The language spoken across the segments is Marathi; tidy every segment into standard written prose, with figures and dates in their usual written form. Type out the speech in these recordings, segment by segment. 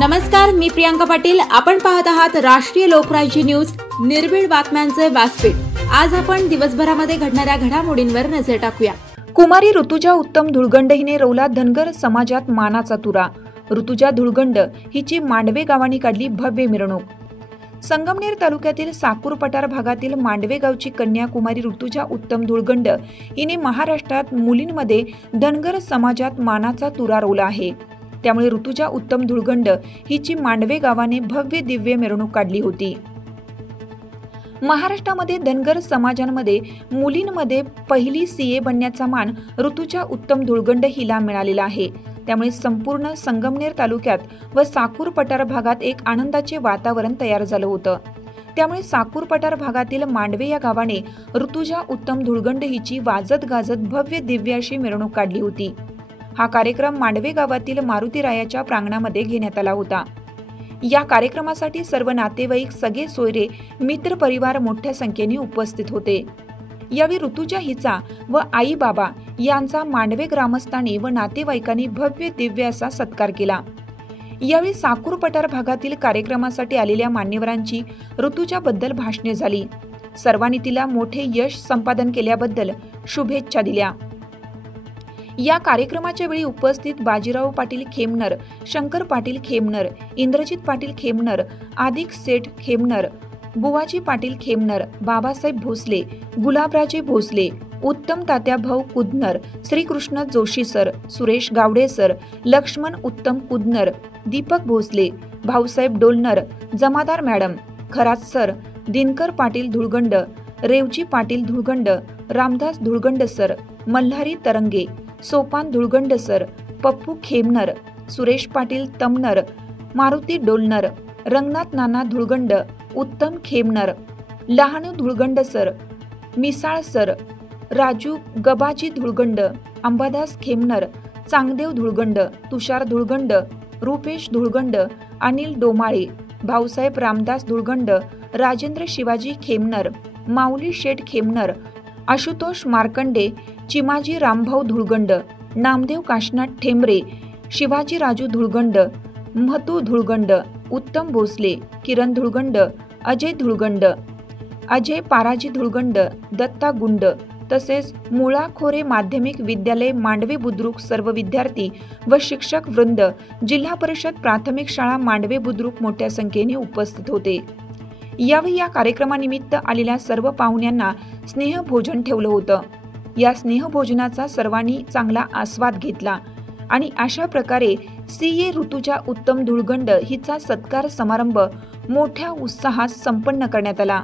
नमस्कार, मी प्रियांका पाटील. आपण पाहत आहात राष्ट्रीय लोकराज्य न्यूज, निर्भीड बातम्यांचे व्यासपीठ. आज आपण दिवसभरामध्ये घडणाऱ्या घडामोडींवर नजर टाकूया. कुमारी ऋतुजा उत्तम धुळगंड हिने रोवला धनगर समाजात मानाचा तुरा. ऋतुजा धुळगंड हिची मांडवे गावाने काढली भव्य मिरवणूक. संगमनेर तालुक्यातील साकूर पठार भागातील मांडवे गावची कन्या कुमारी ऋतुजा उत्तम धुळगंड हिने महाराष्ट्रात मुलींमध्ये धनगर समाजात मानाचा तुरा रोवला आहे. त्यामुळे ऋतुजा उत्तम धुळगंड हिची मांडवे गावाने भव्य दिव्य मिरवणूक काढली होती. महाराष्ट्रामध्ये धनगर समाजांमध्ये मुलींमध्ये पहिली सीए बनण्याचा मान ऋतुजा उत्तम धुळगंड हिला मिळालेला आहे. त्यामुळे संपूर्ण संगमनेर तालुक्यात व साकूर पठार भागात एक आनंदाचे वातावरण तयार झालं होतं. त्यामुळे साकूर पठार भागातील मांडवे या गावाने ऋतुजा उत्तम धुळगंड हिची वाजत गाजत भव्य दिव्य अशी मिरवणूक काढली होती. हा कार्यक्रम मांडवे गावातील मारुतीरायाच्या प्रांगणामध्ये घेण्यात आला होता. या कार्यक्रमासाठी सर्व नातेवाईक, सगळे सोयरे, मित्र परिवार मोठ्या संख्येने उपस्थित होते. यावेळी ऋतुजा हिचा व आई बाबा यांचा मांडवे ग्रामस्थांनी व नातेवाईकांनी भव्य दिव्य असा सत्कार केला. यावेळी साकूर पठार भागातील कार्यक्रमासाठी आलेल्या मान्यवरांची ऋतुजाबद्दल भाषणे झाली. सर्वांनी तिला मोठे यश संपादन केल्याबद्दल शुभेच्छा दिल्या. या कार्यक्रमाच्या वेळी उपस्थित बाजीराव पाटील खेमनर, शंकर पाटील खेमनर, इंद्रजित पाटील खेमनर, आदिक सेठ Khemnar, बुवाजी Patil Khemnar, Babasaheb Bhosale, गुलाबराजे Bhosale, Uttam Tatya Bhau Kudnar, Shrikrishna Joshi sir, Suresh Gawade sir, Laxman Uttam Kudnar, Deepak Bhosale, Bhausaheb Dolnar, Jamadar madam, Kharat sir, Dinkar Patil Dhulgand, Revji Patil Dhulgand, Ramdas Dhulgand sir, Malhari Tarange, Sopan Dhulgand sir, Pappu Khemnar, Suresh Patil Tamnar, Maruti Dolnar, Ranganath Nana Dhulgand, Uttam Khemnar, Lahanu Dhulgand sir, Misal sir, Raju Gabaji Dhulgand, Ambadas Khemnar, Changdev Dhulgand, Tushar Dhulgand, Rupesh Dhulgand, Anil Domale, Bhausaheb Ramdas Dhulgand, Rajendra Shivaji Khemnar, माऊली शेठ खेमनर, आशुतोष मार्कंडे, चिमाजी रामभाऊ धुळगंड, नामदेव काशनाथ ठेंबरे, शिवाजी राजू धुळगंड, महतू धुळगंड, उत्तम भोसले, किरण धुळगंड, अजय धुळगंड, अजय पाराजी धुळगंड, दत्ता गुंड तसेच मुळा खोरे माध्यमिक विद्यालय मांडवे बुद्रुक सर्व विद्यार्थी व शिक्षक वृंद, जिल्हा परिषद प्राथमिक शाळा मांडवे बुद्रुक मोठ्या संख्येने उपस्थित होते. यावेळी या कार्यक्रमानिमित्त आलेल्या सर्व पाहुण्यांना स्नेहभोजन ठेवलं होतं. या स्नेहभोजनाचा सर्वांनी चांगला आस्वाद घेतला आणि अशा प्रकारे सीए ऋतुजा उत्तम धुळगंड हिचा सत्कार समारंभ मोठ्या उत्साहात संपन्न करण्यात आला.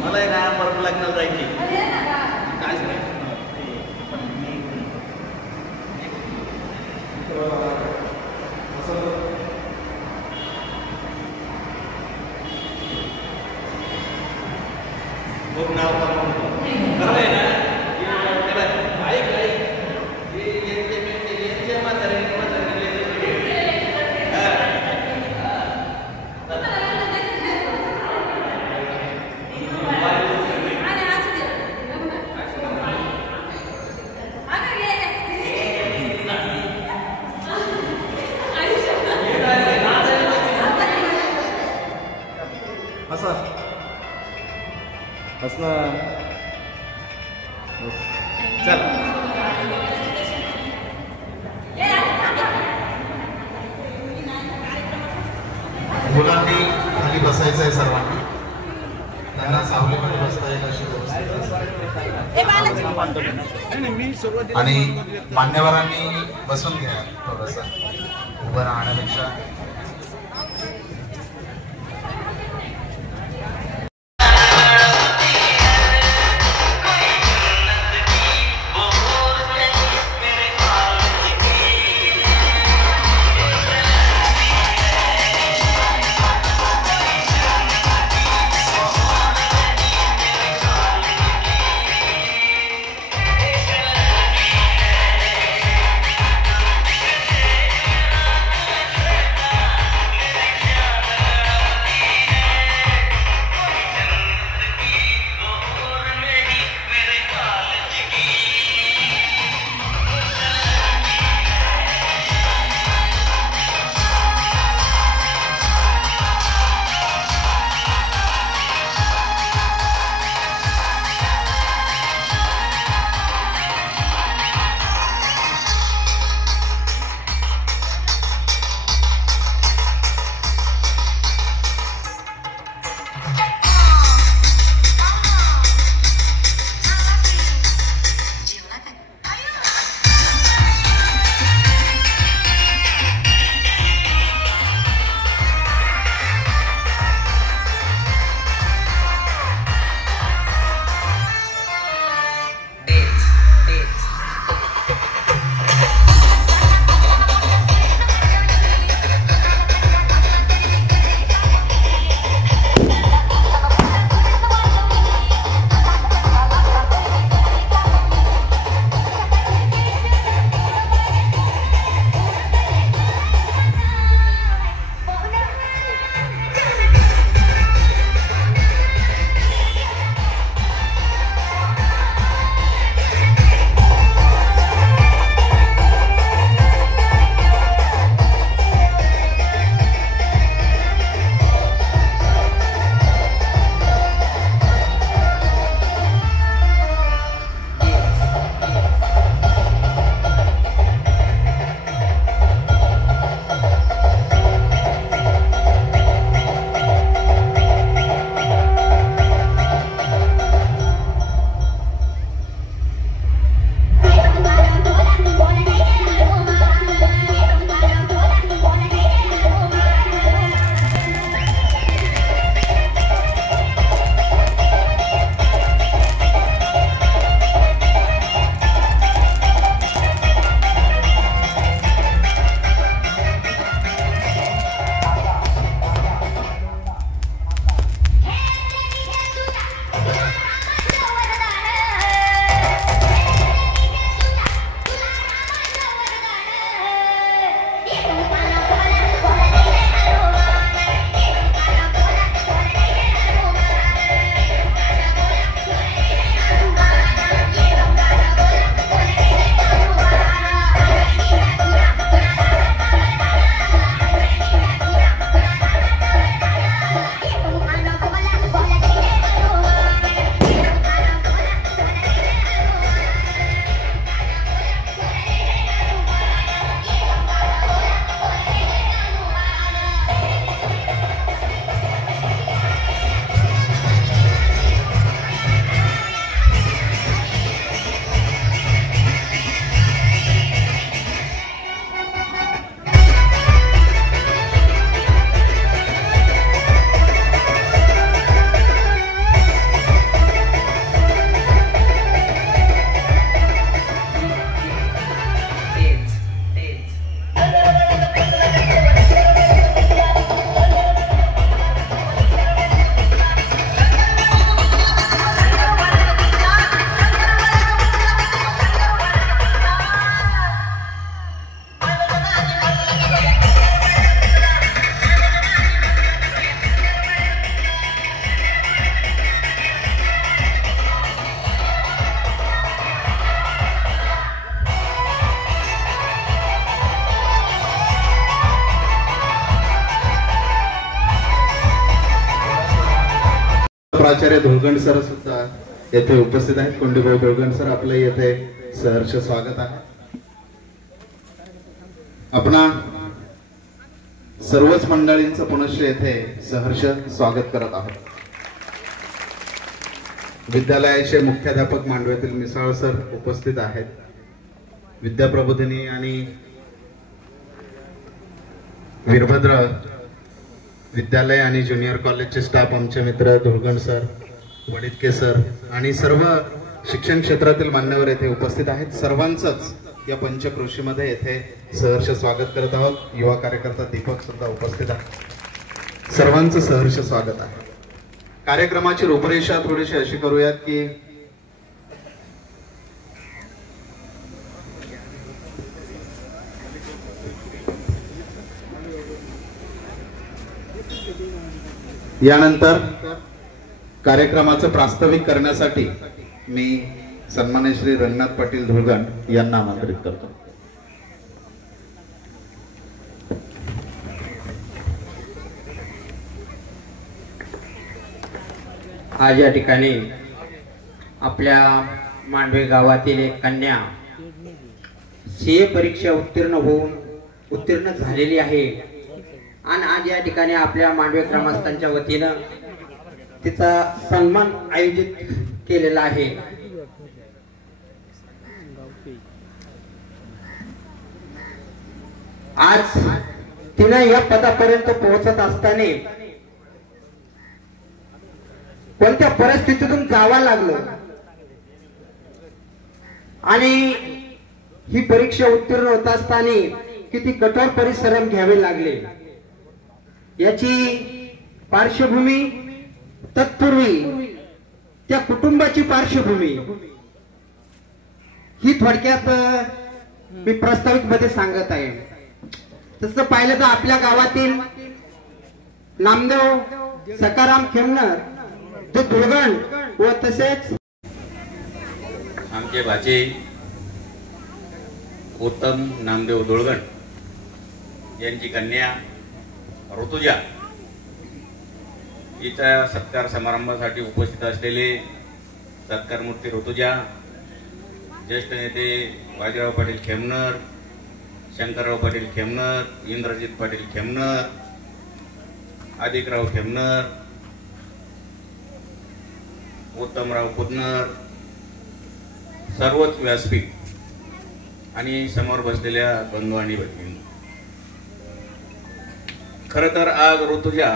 मला आहे ना परत लग्नाला जायची काय खूप नाव बरोबर आहे ना चल मुलांनी खाली बसायचं आहे सर्वांनी, त्यांना सावलीमध्ये बसता येईल अशी व्यवस्था आणि मान्यवरांनी बसून घ्या, थोडंसं उभं राहण्यापेक्षा. प्राचार्य धुळगंड सर सुद्धा येथे उपस्थित आहेत. कोंडीभाऊ धुळगंड सर, आपलं येथे सहर्ष स्वागत आहे. आपणा सर्वच मंडळींचं पुनश्च येथे सहर्ष स्वागत करत आहोत. विद्यालयाचे मुख्याध्यापक मांडव्यातील मिसाळ सर उपस्थित आहेत. विद्याप्रबोधिनी आणि वीरभद्र विद्यालय आणि ज्युनियर कॉलेजचे स्टाफ, आमचे मित्र धुळगंड सर, वडितके सर आणि सर्व शिक्षण क्षेत्रातील मान्यवर येथे उपस्थित आहेत. सर्वांचंच या पंचक्रोशीमध्ये येथे सहर्ष स्वागत करत आहोत. युवा कार्यकर्ता दीपक सुद्धा उपस्थित आहे. सर्वांचं सहर्ष स्वागत आहे. कार्यक्रमाची रूपरेषा थोडीशी अशी करूयात की यानंतर कार्यक्रमाचं प्रास्ताविक करण्यासाठी मी सन्मान्य श्री रंगनाथ पाटील धुळगंड यांना आमंत्रित करतो. आज या ठिकाणी आपल्या मांडवे गावातील एक कन्या सीए परीक्षा उत्तीर्ण झालेली आहे आणि आज या ठिकाणी आपल्या मांडवे ग्रामस्थांच्या वतीनं तिचा सन्मान आयोजित केलेला आहे. आज तिनं या पदापर्यंत पोहोचत असताना कोणत्या परिस्थितीतून जावं लागलं आणि ही परीक्षा उत्तीर्ण होत असताना किती कठोर परिश्रम घ्यावे लागले याची पार्श्वभूमी, तत्पूर्वी त्या कुटुंबाची पार्श्वभूमी ही थोडक्यात मी प्रास्ताविक मध्ये सांगत आहे. तसं पाहिलं तर आपल्या गावातील नामदेव सकाराम खेमनर जो धुळगंड व तसेच आमचे भाचे उत्तम नामदेव धुळगंड यांची कन्या ऋतुजा हिच्या सत्कार समारंभासाठी उपस्थित असलेले सत्कारमूर्ती ऋतुजा, ज्येष्ठ नेते बाजीराव पाटील खेमनर, शंकरराव पाटील खेमनर, इंद्रजित पाटील खेमनर, अधिकराव खेमनर, उत्तमराव कुदनर, सर्वच व्यासपीठ आणि समोर बसलेल्या बंधू आणि भगिनी, खर तर आज ऋतुजा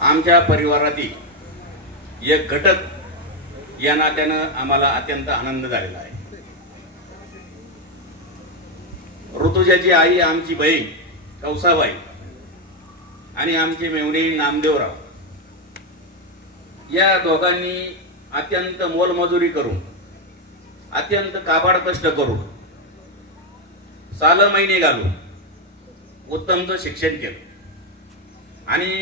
आमच्या परिवारातील एक घटक या नात्यानं आम्हाला अत्यंत आनंद झालेला आहे. ऋतुजाची आई आमची बहीण कौसाबाई आणि आमचे मेवणे नामदेवराव या दोघांनी अत्यंत मोलमजुरी करून, अत्यंत काबाड कष्ट करून, साल महिने घालून उत्तमचं शिक्षण केलं आणि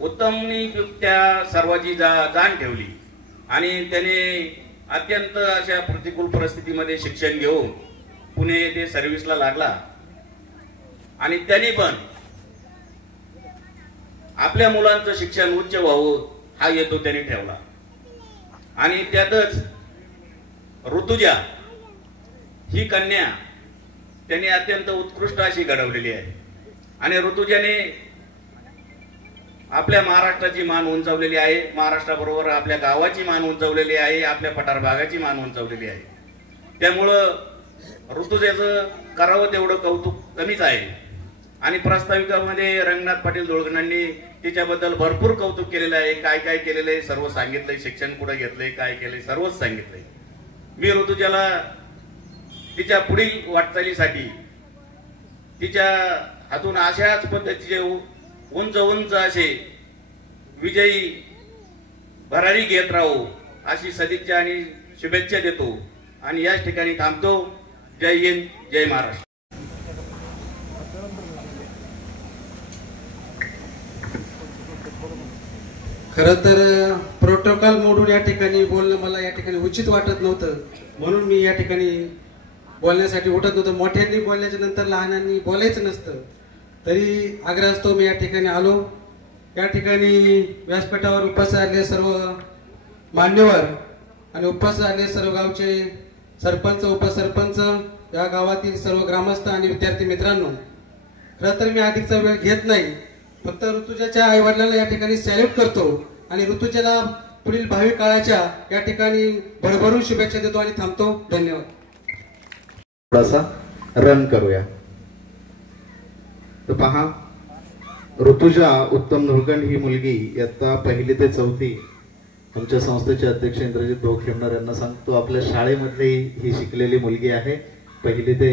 उत्तमनी त्या सर्वाची जाण ठेवली आणि त्याने अत्यंत अशा प्रतिकूल परिस्थितीमध्ये शिक्षण घेऊन पुणे येथे सर्व्हिसला लागला आणि त्यांनी पण आपल्या मुलांचं शिक्षण उच्च व्हावं हा हेतू त्यांनी ठेवला आणि त्यातच ऋतुजा ही कन्या त्यांनी अत्यंत उत्कृष्ट अशी घडवलेली आहे आणि ऋतुजाने आपल्या महाराष्ट्राची मान उंचावलेली आहे. महाराष्ट्राबरोबर आपल्या गावाची मान उंचावलेली आहे, आपल्या पठार भागाची मान उंचावलेली आहे. त्यामुळं ऋतुजाचं करावं तेवढं कौतुक कमीच आहे आणि प्रास्ताविकामध्ये रंगनाथ पाटील धुळगंडांनी तिच्याबद्दल भरपूर कौतुक केलेलं आहे. काय काय केलेलं आहे सर्व सांगितलंय, शिक्षण कुठं घेतलंय, काय केलंय सर्वच सांगितलंय. मी ऋतुजाला तिच्या पुढील वाटचालीसाठी तिच्या हातून अशाच पद्धतीचे उंच उंच असे विजयी भरारी घेत राहू अशी सदिच्छा आणि शुभेच्छा देतो आणि याच ठिकाणी थांबतो. जय हिंद, जय महाराष्ट्र. खरं तर प्रोटोकॉल मोडून या ठिकाणी बोलणं मला या ठिकाणी उचित वाटत नव्हतं, म्हणून मी या ठिकाणी बोलण्यासाठी उठत नव्हतं. मोठ्यांनी बोलल्याच्या नंतर लहानांनी बोलायचं नसतं, तरी आग्रहास्तव मी या ठिकाणी आलो या ठिकाणी व्यासपीठावर उपस्थित असलेले सर्व मान्यवर आणि उपस्थित असलेले सर्व गावचे सरपंच, उपसरपंच, या गावातील सर्व ग्रामस्थ आणि विद्यार्थी मित्रांनो, खरं तर मी अधिकचा वेळ घेत नाही, फक्त ऋतुजाच्या आई वडिलांना या ठिकाणी सॅल्यूट करतो आणि ऋतुजाला पुढील भावी काळाच्या या ठिकाणी भरभरून शुभेच्छा देतो आणि थांबतो. धन्यवाद. थोडासा रन करूया. तर पहा, ऋतुजा उत्तम धुळगंड ही मुलगी इयत्ता 1ली ते 4थी आमच्या संस्थेचे अध्यक्ष इंद्रजित धोखेमणार यांना सांगतो, आपल्या शाळेमधली ही शिकलेली मुलगी आहे 1ली ते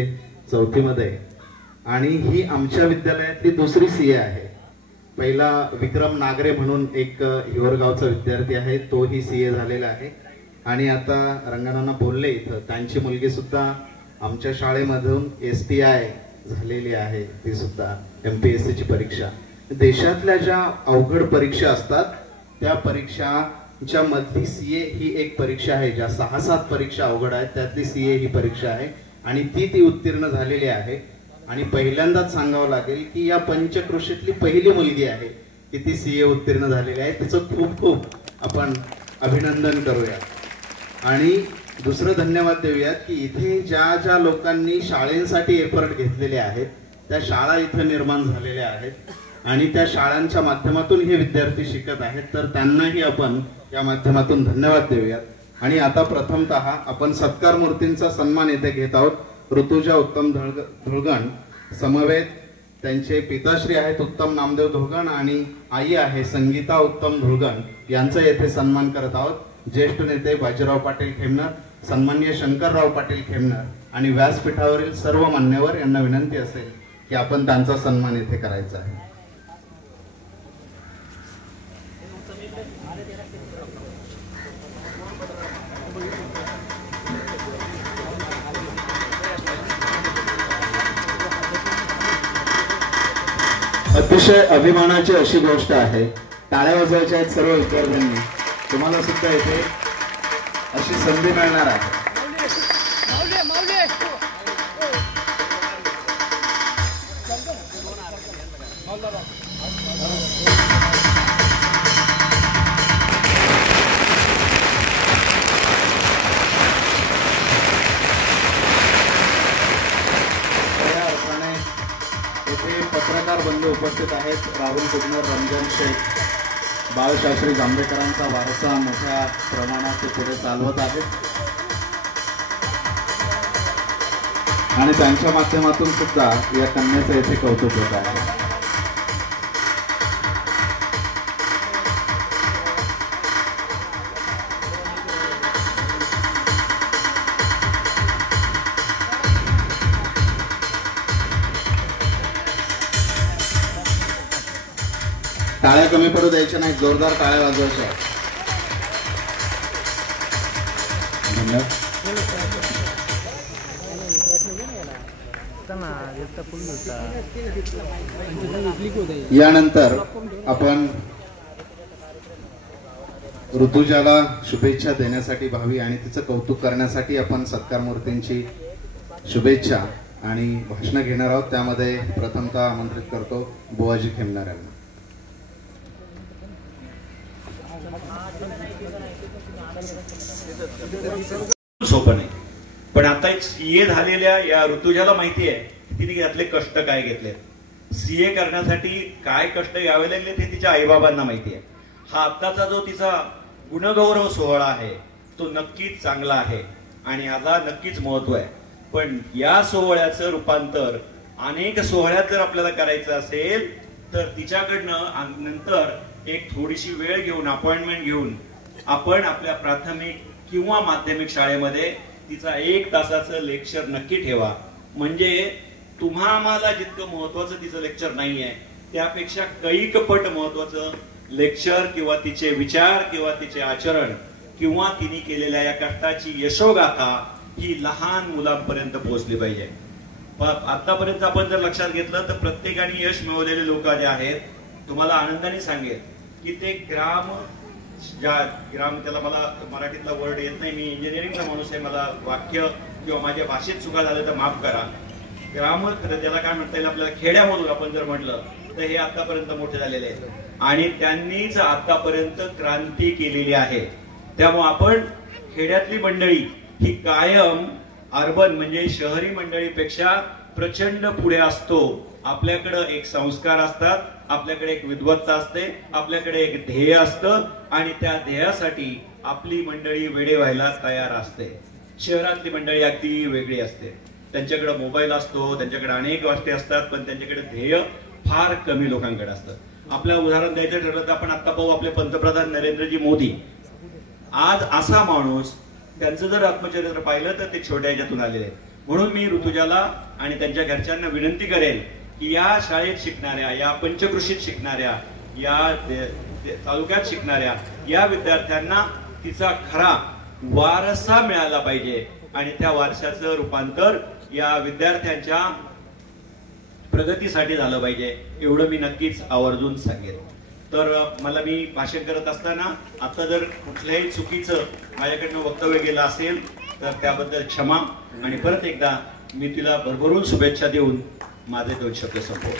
4थी मध्ये, आणि ही आमच्या विद्यालयातली दुसरी सीए आहे. पहिला विक्रम नागरे म्हणून एक हिवरगावचा विद्यार्थी आहे, तोही सीए झालेला आहे. आणि आता रंगनाना बोलले इथं, त्यांची मुलगी सुद्धा आमच्या शाळेमधून STI झालेली आहे, ती सुद्धा MPSC ची परीक्षा. देशातल्या ज्या अवघड परीक्षा असतात त्या परीक्षांच्या मधली सीए ही एक परीक्षा आहे. ज्या 6-7 परीक्षा अवघड आहेत त्यातली सीए ही परीक्षा आहे आणि ती उत्तीर्ण झालेली आहे. आणि पहिल्यांदाच सांगावं लागेल की या पंचक्रोशीतली पहिली मुलगी आहे की ती सीए उत्तीर्ण झालेली आहे. तिचं खूप खूप आपण अभिनंदन करूया. आणि दुसरं धन्यवाद देऊयात की इथे ज्या ज्या लोकांनी शाळेसाठी एफर्ट घेतलेले आहेत त्या शाळा इथे निर्माण झालेल्या आहेत आणि त्या शाळांच्या माध्यमातून हे विद्यार्थी शिकत आहेत, तर त्यांनाही आपण या माध्यमातून धन्यवाद देऊयात. आणि आता प्रथमतः आपण सत्कार मूर्तींचा सन्मान येथे घेत आहोत. ऋतुजा उत्तम धुळगंड समवेत त्यांचे पिताश्री आहेत उत्तम नामदेव धुळगंड आणि आई आहे संगीता उत्तम धुळगंड यांचा येथे सन्मान करत आहोत. ज्येष्ठ नेते बाजीराव पाटील खेमनर, सन्माननीय शंकरराव पाटील खेमनर आणि व्यासपीठावरील सर्व मान्यवर यांना विनंती असेल की आपण त्यांचा सन्मान येथे करायचा आहे. अतिशय अभिमानाची अशी गोष्ट आहे, टाळ्या वाजवायच्या आहेत सर्व विद्यार्थ्यांनी. तुम्हाला सुद्धा इथे अशी संधी मिळणार आहे. पत्रकार बंधू उपस्थित आहेत. राहुल कुजनर, रमजान शेख, बाळशास्त्री जांभेकरांचा वारसा मोठ्या प्रमाणात पुढे चालवत आहेत आणि त्यांच्या माध्यमातून सुद्धा या कन्याचं येथे कौतुक होत आहे. टाळ्या कमी पडू द्यायच्या नाही, जोरदार टाळ्या वाजवायच्या. यानंतर आपण ऋतुजाला शुभेच्छा देण्यासाठी भावी आणि तिचं कौतुक करण्यासाठी आपण सत्कार मूर्तींची शुभेच्छा आणि भाषण घेणार आहोत. त्यामध्ये प्रथमतः आमंत्रित करतो बुवाजी खेमनार यांना. सोपं नाही, पण आता एक सीए झालेल्या या ऋतुजाला माहिती आहे तिने यातले कष्ट काय घेतले. सीए करण्यासाठी काय कष्ट घ्यावे लागले ते तिच्या आईबाबांना माहिती आहे. हा आत्ताचा जो तिचा गुणगौरव सोहळा आहे तो नक्कीच चांगला आहे आणि याला नक्कीच महत्व आहे. पण या सोहळ्याचं रूपांतर अनेक सोहळ्यात जर आपल्याला करायचं असेल तर तिच्याकडनं नंतर एक थोडीशी वेळ घेऊन अपॉइंटमेंट घेऊन आपण आपल्या प्राथमिक किंवा माध्यमिक शाळेमध्ये तिचा 1 तासाचं लेक्चर नक्की ठेवा. म्हणजे तुम्हा आम्हाला जितकं महत्वाचं तिचं लेक्चर नाहीये त्यापेक्षा कैकपट महत्वाचं लेक्चर किंवा तिचे विचार किंवा तिचे आचरण किंवा तिने केलेल्या या कष्टाची यशोगाथा ही लहान मुलांपर्यंत पोहोचली पाहिजे. आतापर्यंत आपण जर लक्षात घेतलं तर प्रत्येकाने यश मिळवलेले लोक जे आहेत तुम्हाला आनंदाने सांगेल की ते ग्राम त्याला मला मराठीतला वर्ड येत नाही, मी इंजिनिअरिंगचा माणूस आहे, मला वाक्य किंवा माझ्या भाषेत चुका झालं तर माफ करा. ग्राम त्याला काय म्हणता येईल आपल्याला खेड्यामधून आपण जर म्हटलं तर हे आतापर्यंत मोठे झालेले आहेत आणि त्यांनीच आतापर्यंत क्रांती केलेली आहे. त्यामुळे आपण खेड्यातली मंडळी ही कायम अर्बन म्हणजे शहरी मंडळीपेक्षा प्रचंड पुढे असतो. आपल्याकडे एक संस्कार असतात, आपल्याकडे एक विद्वत्ता असते, आपल्याकडे एक ध्येय असतं आणि त्या ध्येयासाठी आपली मंडळी वेडे व्हायला तयार असते. शहरातली मंडळी अगदी वेगळी असते. त्यांच्याकडे मोबाईल असतो, त्यांच्याकडे अनेक गोष्टी असतात, पण त्यांच्याकडे ध्येय फार कमी लोकांकडे असतं. आपलं उदाहरण द्यायचं ठरलं तर आपण आता पाहू आपले पंतप्रधान नरेंद्रजी मोदी. आज असा माणूस, त्यांचं जर आत्मचरित्र पाहिलं तर ते छोट्या ह्याच्यातून आलेले आहेत. म्हणून मी ऋतुजाला आणि त्यांच्या घरच्यांना विनंती करेन की या शाळेत शिकणाऱ्या, या पंचकृषीत शिकणाऱ्या, या तालुक्यात शिकणाऱ्या या विद्यार्थ्यांना तिचा खरा वारसा मिळाला पाहिजे आणि त्या वारशाचं रूपांतर या विद्यार्थ्यांच्या प्रगतीसाठी झालं पाहिजे, एवढं मी नक्कीच आवर्जून सांगेन. तर मला मी भाषण करत असताना आता जर कुठल्याही चुकीचं माझ्याकडनं वक्तव्य गेलं असेल तर त्याबद्दल क्षमा आणि परत एकदा मी तिला भरभरून शुभेच्छा देऊन माझे 2 शब्द संपवतो.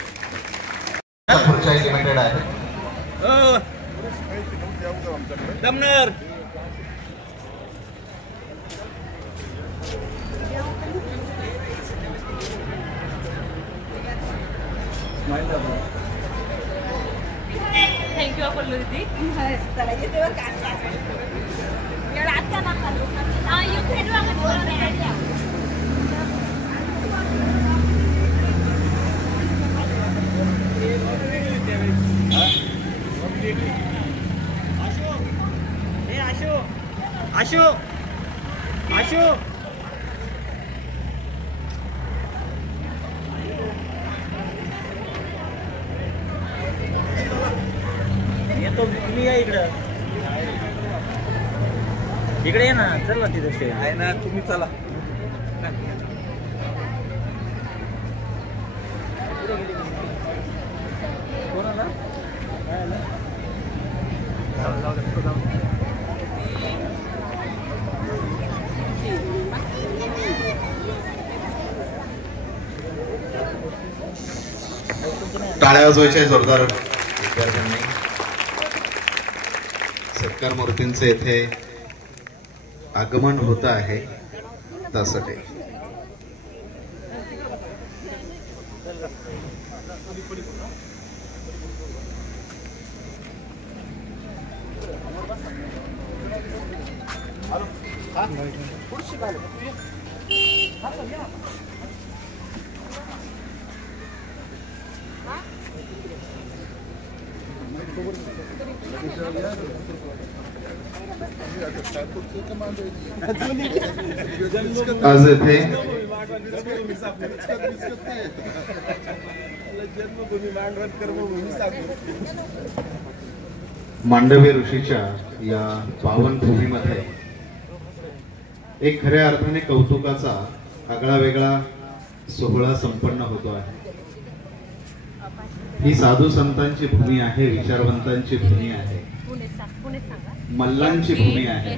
लिमिटेड आहे. दमनर थँक्यू आपण दीदी चला येते बरं का एवढा आता ना हा यू भेटू आपण आशो आशो आशो येतो. तुम्ही या इकडं, इकडे ये ना. चल ना, तिथे आहे ना, तुम्ही चला. कोणाला टाळ्या वाजवायच्या जोरदार विद्यार्थ्यांनी. सत्कार मूर्तींचे येथे आगमन होत आहे त्यासाठी आज येथे मांडवी ऋषीच्या या पावन भूमीमध्ये एक खऱ्या अर्थाने कौतुकाचा आगळा वेगळा सोहळा संपन्न होतो आहे. ही साधू संतांची भूमी आहे, विचारवंतांची भूमी आहे, मल्लांची भूमी आहे,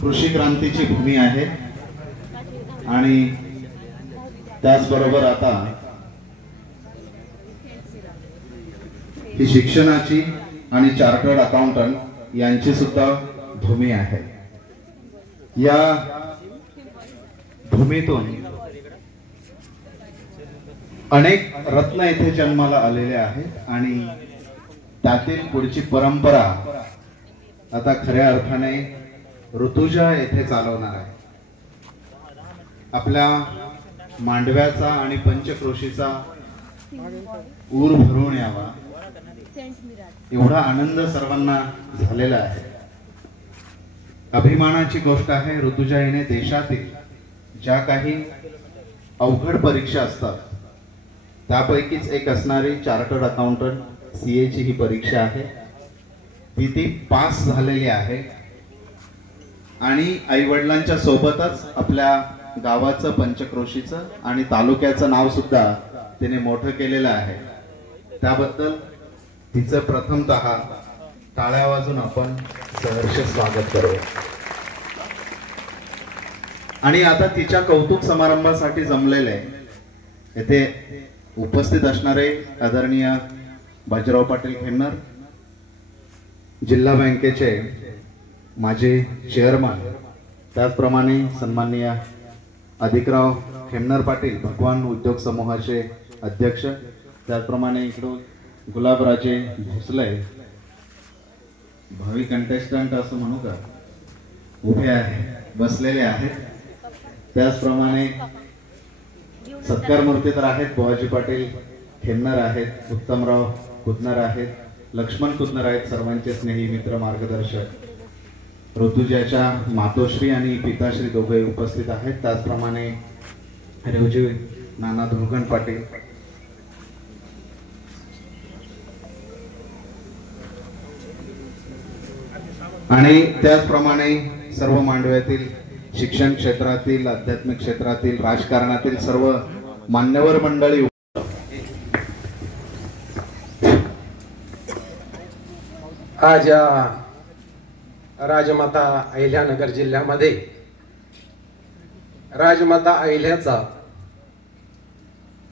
कृषी क्रांतीची भूमी आहे आणि त्याचबरोबर आता ही शिक्षणाची आणि चार्टर्ड अकाउंटंट यांची सुद्धा भूमी आहे. या भूमीतून अनेक रत्न येथे जन्माला आलेले आहेत आणि त्यातील पुढची परंपरा आता खऱ्या अर्थाने ऋतुजा येथे चालवणार आहे. आपल्या मांडव्याचा आणि पंचक्रोशीचा ऊर भरून यावा एवढा आनंद सर्वांना झालेला आहे. अभिमानाची गोष्ट आहे. ऋतुजा हिने देशातील ज्या काही अवघड परीक्षा असतात त्यापैकीच एक असणारी चार्टर्ड अकाउंटंट CA ची ही परीक्षा आहे. ती पास झालेली आहे आणि आई वडिलांच्या सोबतच आपल्या गावाचं, पंचक्रोशीचं आणि तालुक्याचं नाव सुद्धा तिने मोठं केलेलं आहे. त्याबद्दल तिचं प्रथमतः टाळ्या वाजून आपण सहर्ष स्वागत करू. आणि आता तिच्या कौतुक समारंभासाठी जमलेले येथे उपस्थित असणारे आदरणीय बाजीराव पाटील खेमनर, जिल्हा बँकेचे माजी चेअरमन, त्याचप्रमाणे सन्माननीय अधिकराव खेमनर पाटील भगवान उद्योग समूहाचे अध्यक्ष, त्याचप्रमाणे इकडून गुलाबराजे भोसले भावी कंटेस्टंट असं म्हणू का, उभे आहे, बसलेले आहेत. त्याचप्रमाणे सत्कारमूर्ती तर आहेत, बुवाजी पाटील खेमनर आहेत, उत्तमराव कुदनर आहेत, लक्ष्मण कुदनर आहेत, सर्वांचे स्नेही मित्र मार्गदर्शक. ऋतुजाच्या मातोश्री आणि पिताश्री दोघे उपस्थित आहेत. त्याचप्रमाणे रेवजी नाना धुळगण पाटील, आणि त्याचप्रमाणे सर्व मांडव्यातील शिक्षण क्षेत्रातील, आध्यात्मिक क्षेत्रातील, राजकारणातील सर्व मान्यवर मंडळी. आज या राजमाता अहिल्यानगर जिल्ह्यामध्ये राजमाता अहिल्याचा,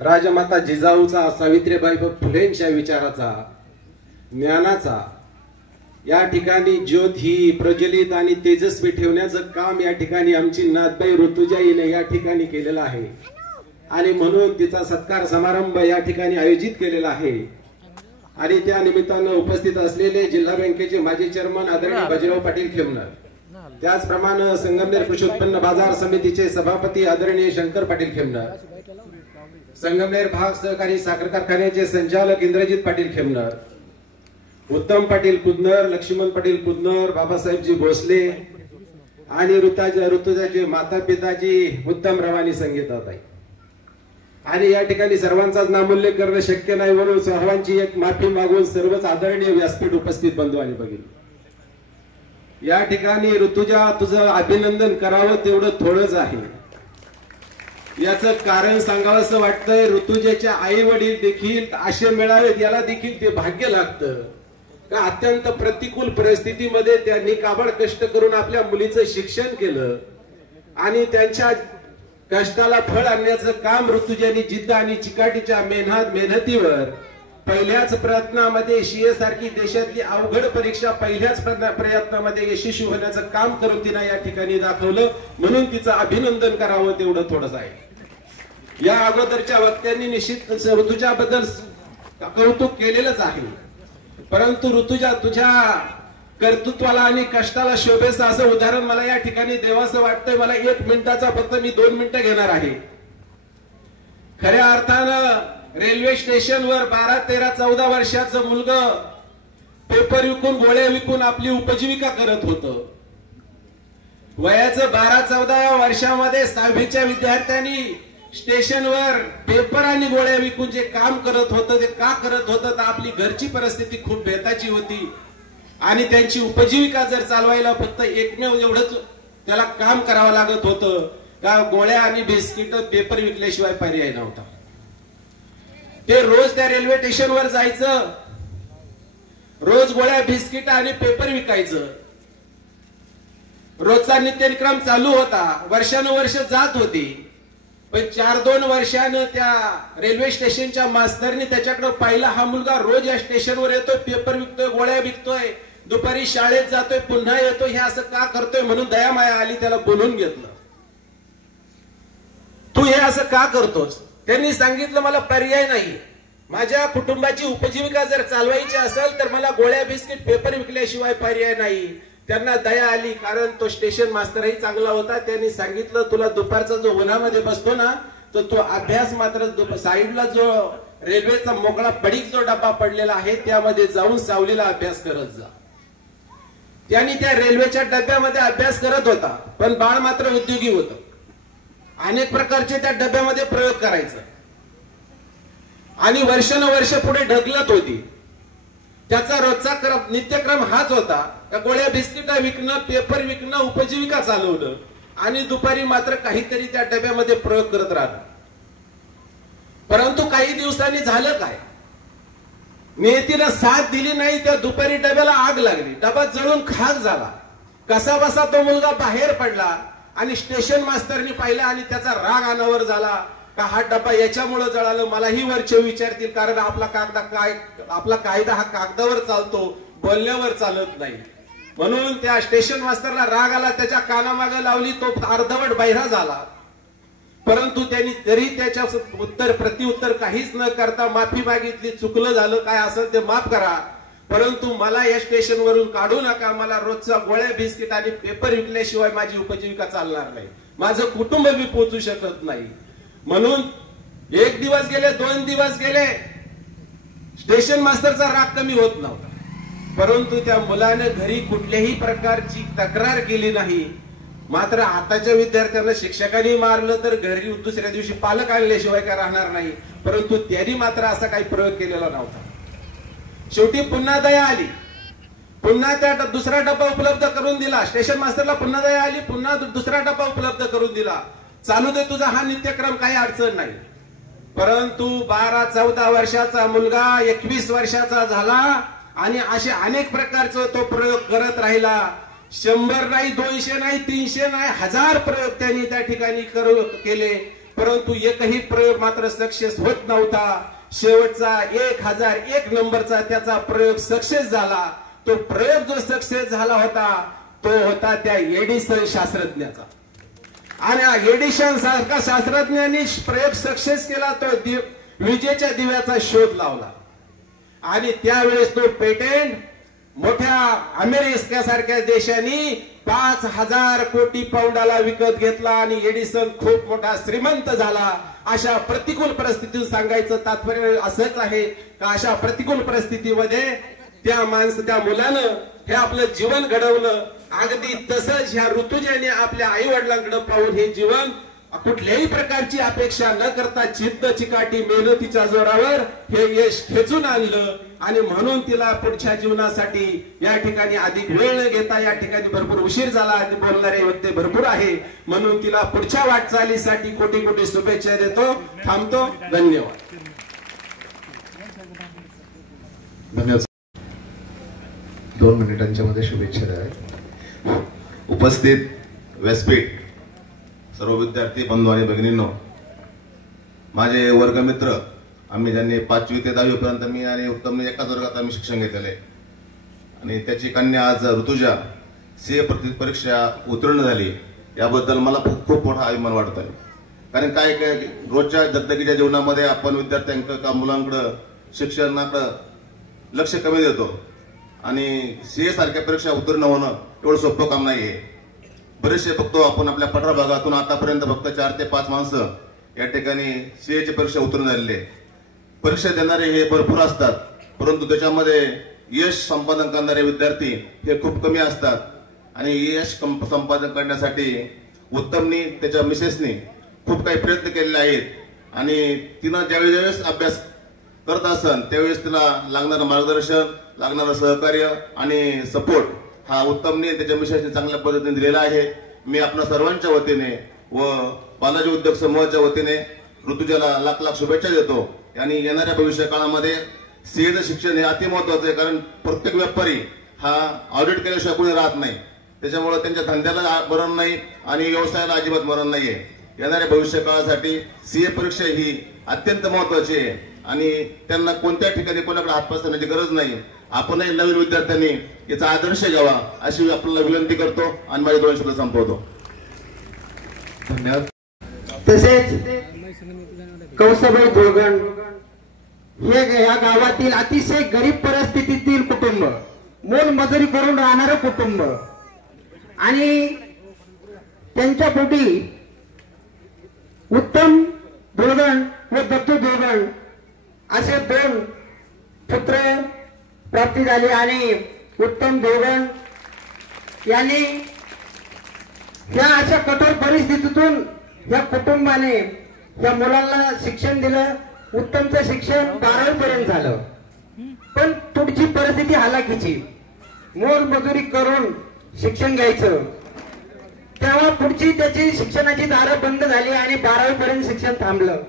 राजमाता जिजाऊचा, सावित्रीबाई फुलेंच्या विचाराचा, ज्ञानाचा या ठिकाणी ज्योत ही प्रज्वलित आणि तेजस्वी ठेवण्याचं काम या ठिकाणी आमची नाथबाई ऋतुजाईने या ठिकाणी केलेलं आहे. आणि म्हणून तिचा सत्कार समारंभ या ठिकाणी आयोजित केलेला आहे. आणि त्या निमित्तानं उपस्थित असलेले जिल्हा बँकेचे माजी चेअरमन आदरणीय बाजीराव पाटील खेमनर, त्याचप्रमाणे संगमनेर कृषी उत्पन्न बाजार समितीचे सभापती आदरणीय शंकर पाटील खेमनर, संगमनेर भाग सहकारी साखर कारखान्याचे संचालक इंद्रजित पाटील खेमनर, उत्तम पाटील कुदनर, लक्ष्मण पाटील कुदनर, बाबासाहेबजी भोसले आणि ऋतुजाचे माता पिताजी उत्तमराव आणि संगीताताई. आणि या ठिकाणी सर्वांचाच नामोल्लेख करणं शक्य नाही, म्हणून सर्वांची एक माफी मागून सर्वच आदरणीय व्यासपीठ उपस्थित बंधू आणि भगिनी, या ठिकाणी ऋतुजा तुझं अभिनंदन करावं तेवढं थोडंच आहे. याचं कारण सांगावंसं वाटतंय. ऋतुजाच्या आई वडील देखील असे मिळावेत याला देखील ते भाग्य लागतं का अत्यंत प्रतिकूल परिस्थितीमध्ये त्यांनी काबड कष्ट करून आपल्या मुलीचं शिक्षण केलं आणि त्यांच्या कष्टाला फळ आणण्याचं काम ऋतुजानी जिद्द आणि चिकाटीच्या मेहनतीवर पहिल्याच प्रयत्नामध्ये सीए सारखी देशातली अवघड परीक्षा पहिल्याच प्रयत्नामध्ये यशस्वी होण्याचं काम करून तिने या ठिकाणी दाखवलं, म्हणून तिचं अभिनंदन करावं तेवढं थोडंच आहे. या अगोदरच्या वक्त्यांनी निश्चित ऋतुजाबद्दल कौतुक केलेलंच आहे, परंतु ऋतुजा तुझ्या कर्तृत्वाला आणि कष्टाला शोभेचं असं उदाहरण मला या ठिकाणी देवाचं वाटतंय. मला 1 मिनिटाचा फक्त मी 2 मिनिटं घेणार आहे. खऱ्या अर्थानं रेल्वे स्टेशनवर 12, 13, 14 वर्षाचं मुलगा पेपर विकून, गोळ्या विकून आपली उपजीविका करत होतं. वयाचं 12-14 वर्षामध्ये 6वीच्या विद्यार्थ्यांनी स्टेशनवर पेपर आणि गोळ्या विकून जे काम करत होतं ते का करत होतं तर आपली घरची परिस्थिती खूप बेताची होती आणि त्यांची उपजीविका जर चालवायला फक्त एकमेव एवढंच त्याला काम करावं लागत होतं का गोळ्या आणि बिस्किट पेपर विकल्याशिवाय पर्याय नव्हता. ते रोज त्या रेल्वे स्टेशनवर जायचं, रोज गोळ्या बिस्किट आणि पेपर विकायचं. रोजचा नित्यक्रम चालू होता. वर्षानुवर्ष जात होती, पण 4-2 वर्षानं त्या रेल्वे स्टेशनच्या मास्तरनी त्याच्याकडे पाहिला, हा मुलगा रोज या स्टेशनवर येतोय, पेपर विकतोय, गोळ्या विकतोय, दुपारी शाळेत जातोय, पुन्हा येतोय, हे असं का करतोय म्हणून दयामाया आली, त्याला बोलून घेतलं. तू हे असं का करतोस? त्यांनी सांगितलं मला पर्याय नाही, माझ्या कुटुंबाची उपजीविका जर चालवायची असेल तर मला गोळ्या बिस्किट पेपर विकल्याशिवाय पर्याय नाही. त्यांना दया आली, कारण तो स्टेशन मास्तरही चांगला होता. त्यांनी सांगितलं तुला दुपारचा जो उन्हामध्ये बसतो ना तर तो अभ्यास मात्र साईडला जो रेल्वेचा मोकळा पडीक जो डब्बा पडलेला आहे त्यामध्ये जाऊन सावलीला अभ्यास करत जा. त्यांनी त्या रेल्वेच्या डब्यामध्ये अभ्यास करत होता, पण बाळ मात्र उद्योगी होतं. अनेक प्रकारचे त्या डब्यामध्ये प्रयोग करायचं आणि वर्षानुवर्ष पुढे ढकलत होती. त्याचा रोजचा नित्यक्रम हाच होता का गोळ्या बिस्किट विकणं, पेपर विकणं, उपजीविका चालवणं आणि दुपारी मात्र काहीतरी त्या डब्यामध्ये प्रयोग करत राहणं. परंतु काही दिवसांनी झालं काय, नियतीला साथ दिली नाही, त्या दुपारी डब्याला आग लागली, डबा जळून खाक झाला. कसा बसा तो मुलगा बाहेर पडला आणि स्टेशन मास्तरनी पाहिला आणि त्याचा राग अनावर झाला का हा डबा याच्यामुळे जळालं मलाही वरचे विचारतील, कारण आपला कायदा हा कागदावर चालतो, बोलण्यावर चालत नाही. म्हणून त्या स्टेशन मास्टरला राग आला, त्याच्या कानामागे लावली, तो अर्धवट बहिरा झाला. परंतु त्यांनी तरी त्याच्या प्रत्युत्तर काहीच न करता माफी मागितली, चुकलं झालं काय असेल ते माफ करा, परंतु मला या स्टेशनवरून काढू नका. मला रोजचा गोळ्या बिस्किट आणि पेपर विकल्याशिवाय माझी उपजीविका चालणार नाही, माझं कुटुंब बी पोचू शकत नाही. म्हणून 1 दिवस गेले, 2 दिवस गेले, स्टेशन मास्टरचा राग कमी होत नव्हता. परंतु त्या मुलाने घरी कुठल्याही प्रकारची तक्रार केली नाही. मात्र आताच्या विद्यार्थ्यांना शिक्षकांनी मारलं तर घरी दुसऱ्या दिवशी पालक आणल्याशिवाय काय राहणार नाही. परंतु त्यांनी मात्र असा काही प्रयोग केलेला नव्हता. शेवटी पुन्हा दया आली, पुन्हा त्या दुसरा डब्बा उपलब्ध करून दिला. स्टेशन मास्टरला पुन्हा दया आली, पुन्हा दुसरा डब्बा उपलब्ध करून दिला. चालू दे तुझा हा नित्यक्रम, काही अडचण नाही. परंतु 12-14 वर्षाचा मुलगा 21 वर्षाचा झाला आणि असे अनेक प्रकारचे तो प्रयोग करत राहिला. 100 नाही, 200 नाही, 300 नाही, 1000 प्रयोग त्यांनी त्या ठिकाणी केले. परंतु एकही प्रयोग मात्र सक्सेस होत नव्हता. शेवटचा 1001 नंबरचा त्याचा प्रयोग सक्सेस झाला. तो प्रयोग जो सक्सेस झाला होता तो होता त्या एडिसन शास्त्रज्ञाचा. आणि एडिसन सारखा शास्त्रज्ञांनी प्रयोग सक्सेस केला, तो विजेच्या दिव्याचा शोध लावला. आणि त्यावेळेस तो पेटेंट मोठ्या अमेरिकेसारख्या देशांनी 5000 कोटी पाऊंडाला विकत घेतला आणि एडिसन खूप मोठा श्रीमंत झाला. अशा प्रतिकूल परिस्थितीत सांगायचं तात्पर्य असंच आहे का अशा प्रतिकूल परिस्थितीमध्ये त्या मुलानं हे आपलं जीवन घडवलं. अगदी तसंच ह्या ऋतुजाने आपल्या आई वडिलांकडे पाहून हे जीवन कुठल्याही प्रकारची अपेक्षा न करता चित्त चिकाटी मेहनतीच्या जोरावर हे यश खेचून आणलं. आणि म्हणून तिला पुढच्या जीवनासाठी या ठिकाणी अधिक वेळ न घेता, या ठिकाणी भरपूर उशीर झाला आणि बोलणारे व्यक्ती भरपूर आहे, म्हणून तिला पुढच्या वाटचालीसाठी कोटी कोटी शुभेच्छा देतो. थांबतो. धन्यवाद. धन्यवाद. 2 मिनिटांच्या मध्ये शुभेच्छा द्या. उपस्थित व्यासपीठ, सर्व विद्यार्थी बंधू आणि भगिनींनो, माझे वर्गमित्र, आम्ही ज्यांनी 5वी ते 10वी पर्यंत मी आणि उत्तमने एकाच वर्गात आम्ही शिक्षण घेतलेले आणि त्याची कन्या आज ऋतुजा सीए परीक्षा उत्तीर्ण झाली, याबद्दल मला खूप मोठा अभिमान वाटत आहे. कारण काय रोजच्या दगदगीच्या जीवनामध्ये आपण विद्यार्थ्यांकडे मुलांकडे शिक्षणाकडे लक्ष कमी देतो आणि सीए सारख्या परीक्षा उत्तीर्ण होणं एवढं सोपं काम नाहीये. बरेचसे बघतो आपण आपल्या पठार भागातून आतापर्यंत फक्त 4 ते 5 माणसं या ठिकाणी सीएची परीक्षा उत्तीर्ण झालेली आहे. परीक्षा देणारे हे भरपूर असतात, परंतु त्याच्यामध्ये यश संपादन करणारे विद्यार्थी हे खूप कमी असतात. आणि यश संपादन करण्यासाठी उत्तमनी त्याच्या मिसेसनी खूप काही प्रयत्न केलेले आहेत. आणि तिनं ज्यावेळेस अभ्यास करत असन त्यावेळेस तिला लागणारं मार्गदर्शन, लागणारं सहकार्य आणि सपोर्ट हा उत्तमने त्याच्या मिसेसने चांगल्या पद्धतीने दिलेला आहे. मी आपल्या सर्वांच्या वतीने व बालाजी उद्योग समूहाच्या वतीने ऋतुजाला लाख लाख शुभेच्छा देतो. आणि येणाऱ्या भविष्य काळामध्ये सीएचं शिक्षण हे अति महत्वाचं आहे, कारण प्रत्येक व्यापारी हा ऑडिट केल्याशिवाय कोणी राहत नाही. त्याच्यामुळे त्यांच्या धंद्याला मरण नाही आणि व्यवसायाला अजिबात मरण नाहीये. येणाऱ्या भविष्य काळासाठी सीए परीक्षा ही अत्यंत महत्वाची आहे आणि त्यांना कोणत्या ठिकाणी कोणाकडे हात पसरण्याची गरज नाही. आपणही नवीन विद्यार्थ्यांनी याचा आदर्श घ्यावा अशी आपल्याला विनंती करतो आणि माझे 2 शब्द संपवतो. धन्यवाद. तसेच कौसबाई धुळगण हे या गावातील अतिशय गरीब परिस्थितीतील कुटुंब, मोलमजुरी करून राहणारं कुटुंब आणि त्यांच्या पोटी उत्तम धुळगण व दत्तू धुळगण असे 2 पुत्र प्राप्ती झाली. आणि उत्तम धुळगण यांनी या अशा कठोर परिस्थितीतून या कुटुंबाने या मुलांना शिक्षण दिलं. उत्तमचं शिक्षण 12वी पर्यंत झालं, पण पुढची परिस्थिती हालाकीची, मोलमजुरी करून शिक्षण घ्यायचं. तेव्हा पुढची त्याची शिक्षणाची दारं बंद झाली आणि 12वी पर्यंत शिक्षण थांबलं.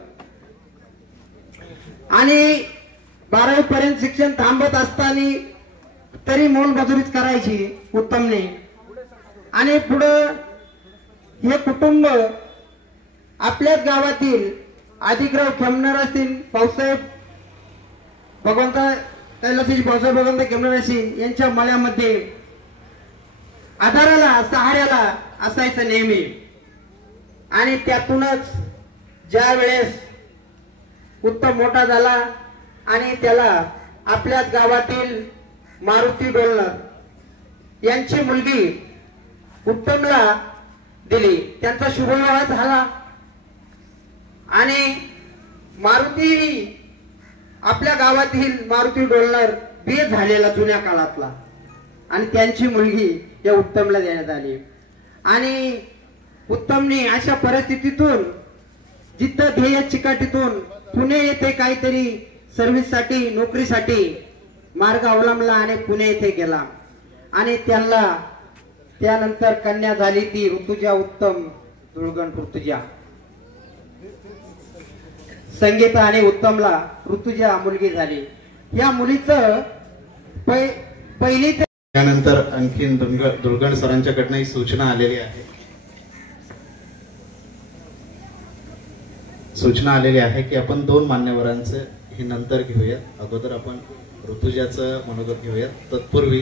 आणि 12वी पर्यंत शिक्षण थांबत असताना तरी मोलमजुरीच करायची उत्तमने. आणि पुढं हे कुटुंब आपल्याच गावातील आदिग्रह खेमनर असतील, भाऊसाहेब भगवंता कैलासी, भाऊसाहेब भगवंत खेमनर यांच्या मळ्यामध्ये आधाराला सहाऱ्याला असायचं नेहमी. आणि त्यातूनच ज्या वेळेस उत्तम मोठा झाला आणि त्याला आपल्याच गावातील मारुती डोलकर यांची मुलगी उत्तमला दिली. त्यांचा शुभविवाह झाला आणि मारुती आपल्या गावातील मारुती डोलकर बीए झालेला जुन्या काळातला आणि त्यांची मुलगी या उत्तमला देण्यात आली. आणि उत्तमने अशा परिस्थितीतून जिद्द ध्येय चिकाटीतून पुणे येथे काहीतरी सर्व्हिससाठी नोकरीसाठी मार्ग अवलंबला आणि पुणे येथे गेला. आणि त्यांना त्यानंतर कन्या झाली ती ऋतुजा उत्तम धुळगण. ऋतुजा संगीता आणि उत्तमला ऋतुजा मुलगी झाली. या मुलीचं पहिली त्यानंतर आणखीन धुळगण सरांच्याकडनं ही सूचना आलेली आहे. सूचना आलेली आहे की आपण 2 मान्यवरांचे हे नंतर घेऊयात. अगोदर आपण ऋतुजाचं मनोगत घेऊयात. तत्पूर्वी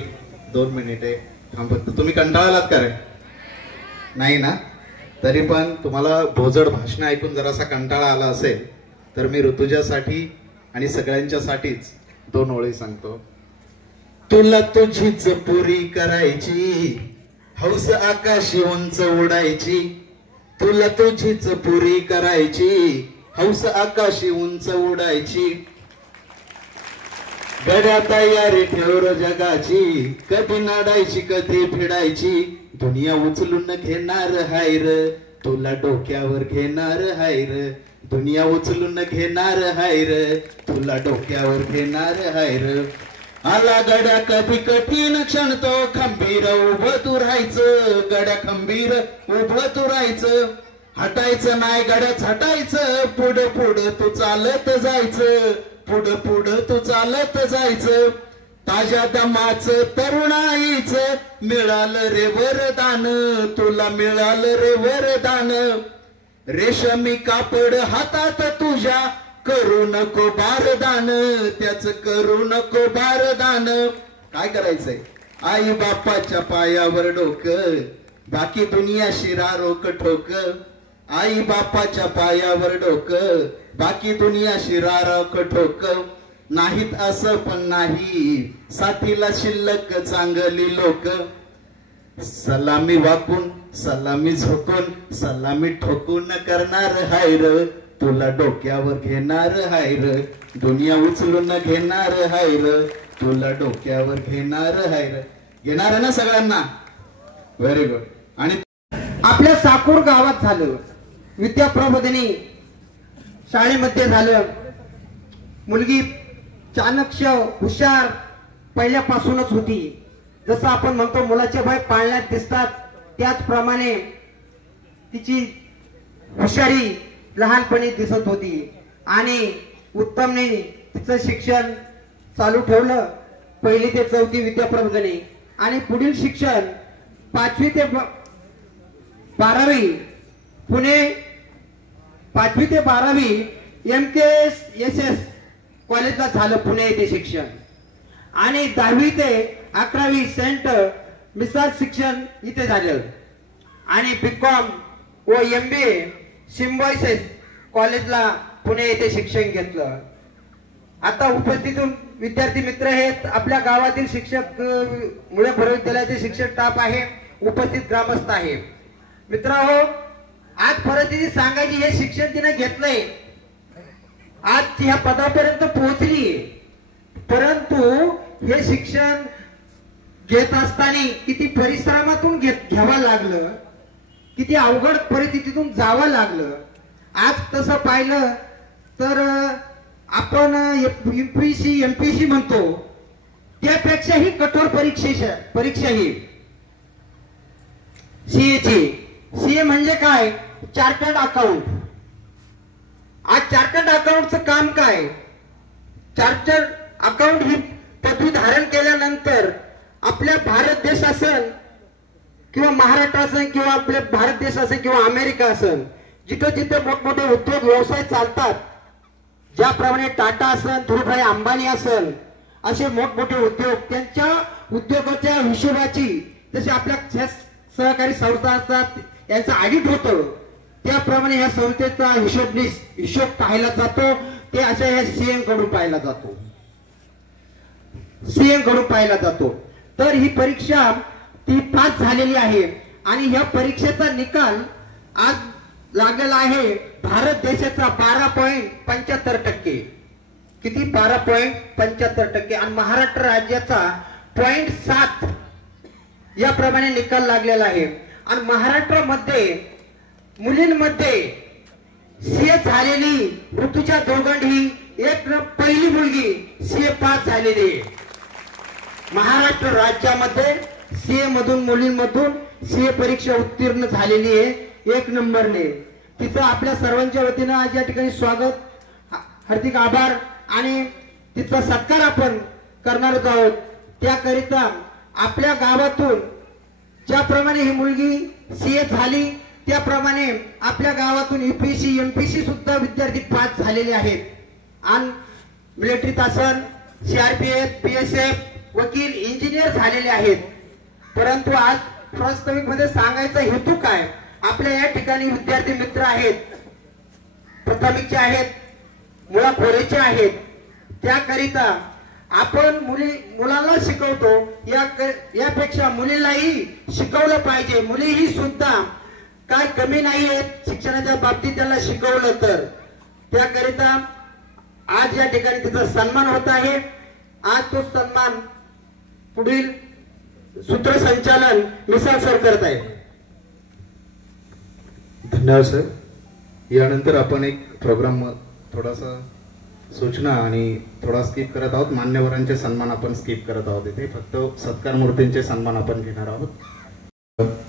2 मिनिटे थांबत. तुम्ही कंटाळलात का रे? नाही ना? तरी पण तुम्हाला भोजड भाषण ऐकून जरासा कंटाळा आला असेल तर मी ऋतुजासाठी आणि सगळ्यांच्यासाठीच 2 ओळी सांगतो. तुला तुझीच पुरी करायची, हौस आकाशी उंच उडायची. तुला तुझीच पुरी करायची, हौस आकाशी उंच उडायची. गड्या तयारी ठेवर जगाची, कधी नाडायची कधी फिडायची. दुनिया उचलून घेणार हायर, तुला डोक्यावर घेणार हायर. दुनिया उचलून घेणार हायर, तुला डोक्यावर घेणार हायर. आला गड्या कधी कठीण क्षण तो खंबीर उभं तू राहायचं. गड्या खंबीर उभं तू राहायचं. हटायचं नाही गड्याच हटायचं. पुढं पुढं तू चालत जायचं. पुढं पुढं तू चालत जायचं. ताज्या दमाचं तरुणाईचं मिळालं रे वरदान. तुला मिळालं रे वरदान. रेशमी कापड हातात तुझ्या, करू नको बारदान. त्याच करू नको बारदान. काय करायचंय? आई बापाच्या पायावर डोकं, बाकी दुनिया शिरारोक ठोक. आई बापाच्या पायावर डोकं, बाकी दुनिया शिरारोक ठोक. नाहीत असं पण नाही, साथीला शिल्लक चांगली लोक. सलामी वाकून सलामी झोकून सलामी ठोकून करणार हायर. तुला डोक्यावर घेणार हायर. दुनिया उचलून घेणार हायर. तुला डोक्यावर घेणार हायर. घेणार आहे ना सगळ्यांना? Very good. आणि आपल्या साकूर गावात झालं, विद्याप्रबोधिनी शाळेमध्ये झालं. मुलगी चाणक्य हुशार पहिल्यापासूनच होती. जसं आपण म्हणतो मुलाचे भाई पाळण्यात दिसतात, त्याचप्रमाणे तिची हुशारी लहानपणी दिसत होती. आणि उत्तमने तिचं शिक्षण चालू ठेवलं, 1ली ते 4थी विद्याप्रबोधिनी. आणि पुढील शिक्षण 5वी ते 12वी पुणे, 5वी ते 12वी MKSS कॉलेजला झालं पुणे येथे शिक्षण. आणि 10वी ते 11वी सेंट मिसाज शिक्षण इथे झालं. आणि BCom व MBA सिम्बायोसिस कॉलेजला पुणे येथे शिक्षण घेतलं. आता उपस्थित विद्यार्थी मित्र आहेत, आपल्या गावातील शिक्षक, मुळे विद्यालयाचे शिक्षक स्टाफ आहे, उपस्थित ग्रामस्थ आहे. मित्रांनो, आज परिस्थिती सांगायची, हे शिक्षण तिने घेतलंय, आज ती ह्या पदापर्यंत पोहोचली. परंतु हे शिक्षण घेत असताना किती परिश्रमातून घ्यावं लागलं, किती अवघड परिस्थितीतून जावं लागलं. आज तसं पाहिलं तर आपण MPSC म्हणतो, त्यापेक्षाही कठोर परीक्षा ही CA म्हणजे काय? Chartered account. आज चार्टर्ड अकाउंटचं काम काय? चार्टर्ड अकाउंट ही पदवी धारण केल्यानंतर आपल्या भारत देश असेल किंवा महाराष्ट्र असेल किंवा आपले भारत देश असेल किंवा अमेरिका असेल, जिथे जिथे मोठमोठे उद्योग व्यवसाय चालतात, ज्याप्रमाणे टाटा असेल, धीरूभाई अंबानी असेल, असे मोठमोठे उद्योग त्यांच्या उद्योगाच्या हिशोबाची, जसे आपल्या सहकारी संस्था असतात यांचा ऑडिट होतं, त्याप्रमाणे या संस्थेचा हिशोब पाहायला जातो, ते अशा या सीएम कडून पाहायला जातो. तर ही परीक्षा ती पास झालेली आहे आणि या परीक्षेचा निकाल आज लागलेला आहे भारत देशाचा 12.75%. किती? 12.75% आणि महाराष्ट्र राज्याचा 0.7 याप्रमाणे निकाल लागलेला आहे. आणि महाराष्ट्रामध्ये मुलींमध्ये सीए झालेली ऋतुजा धुळगंड ही एक पहिली मुलगी सीए पास झालेली आहे. महाराष्ट्र राज्यामध्ये सीए मधून मुलींमधून सीए परीक्षा उत्तीर्ण झालेली आहे 1 नंबरने. तिचं आपल्या सर्वांच्या वतीनं आज या ठिकाणी स्वागत, हार्दिक आभार आणि तिचा सत्कार आपण करणार आहोत. त्याकरिता आपल्या गावातून ज्याप्रमाणे ही मुलगी सीए झाली, त्याप्रमाणे आपल्या गावातून यूपीएससी एमपीएससी सुद्धा विद्यार्थी पास झालेले आहेत. आणि मिलिटरीत असन, सीआरपीएफ, बीएसएफ, वकील, इंजिनियर झालेले आहेत. परंतु आज प्रास्ताविक मध्ये सांगायचा हेतू काय, आपल्या या ठिकाणी विद्यार्थी मित्र आहेत, प्राथमिकचे आहेत, मुळा खोरेचे आहेत. त्याकरिता आपण मुलांना शिकवतो, यापेक्षा मुलीलाही शिकवलं पाहिजे. मुलीही सुद्धा काय कमी नाही आहेत शिक्षणाच्या बाबतीत, त्याला शिकवलं तर. त्याकरिता आज या ठिकाणी तिचा सन्मान होत आहे. आज तो सन्मान पुढील सूत्रसंचालन मिसाळ सर करत आहे. धन्यवाद सर. यानंतर आपण एक प्रोग्राम थोडासा सूचना आणि थोडा स्किप करत आहोत. मान्यवरांचे सन्मान आपण स्किप करत आहोत. इथे फक्त सत्कार मूर्तींचे सन्मान आपण घेणार आहोत.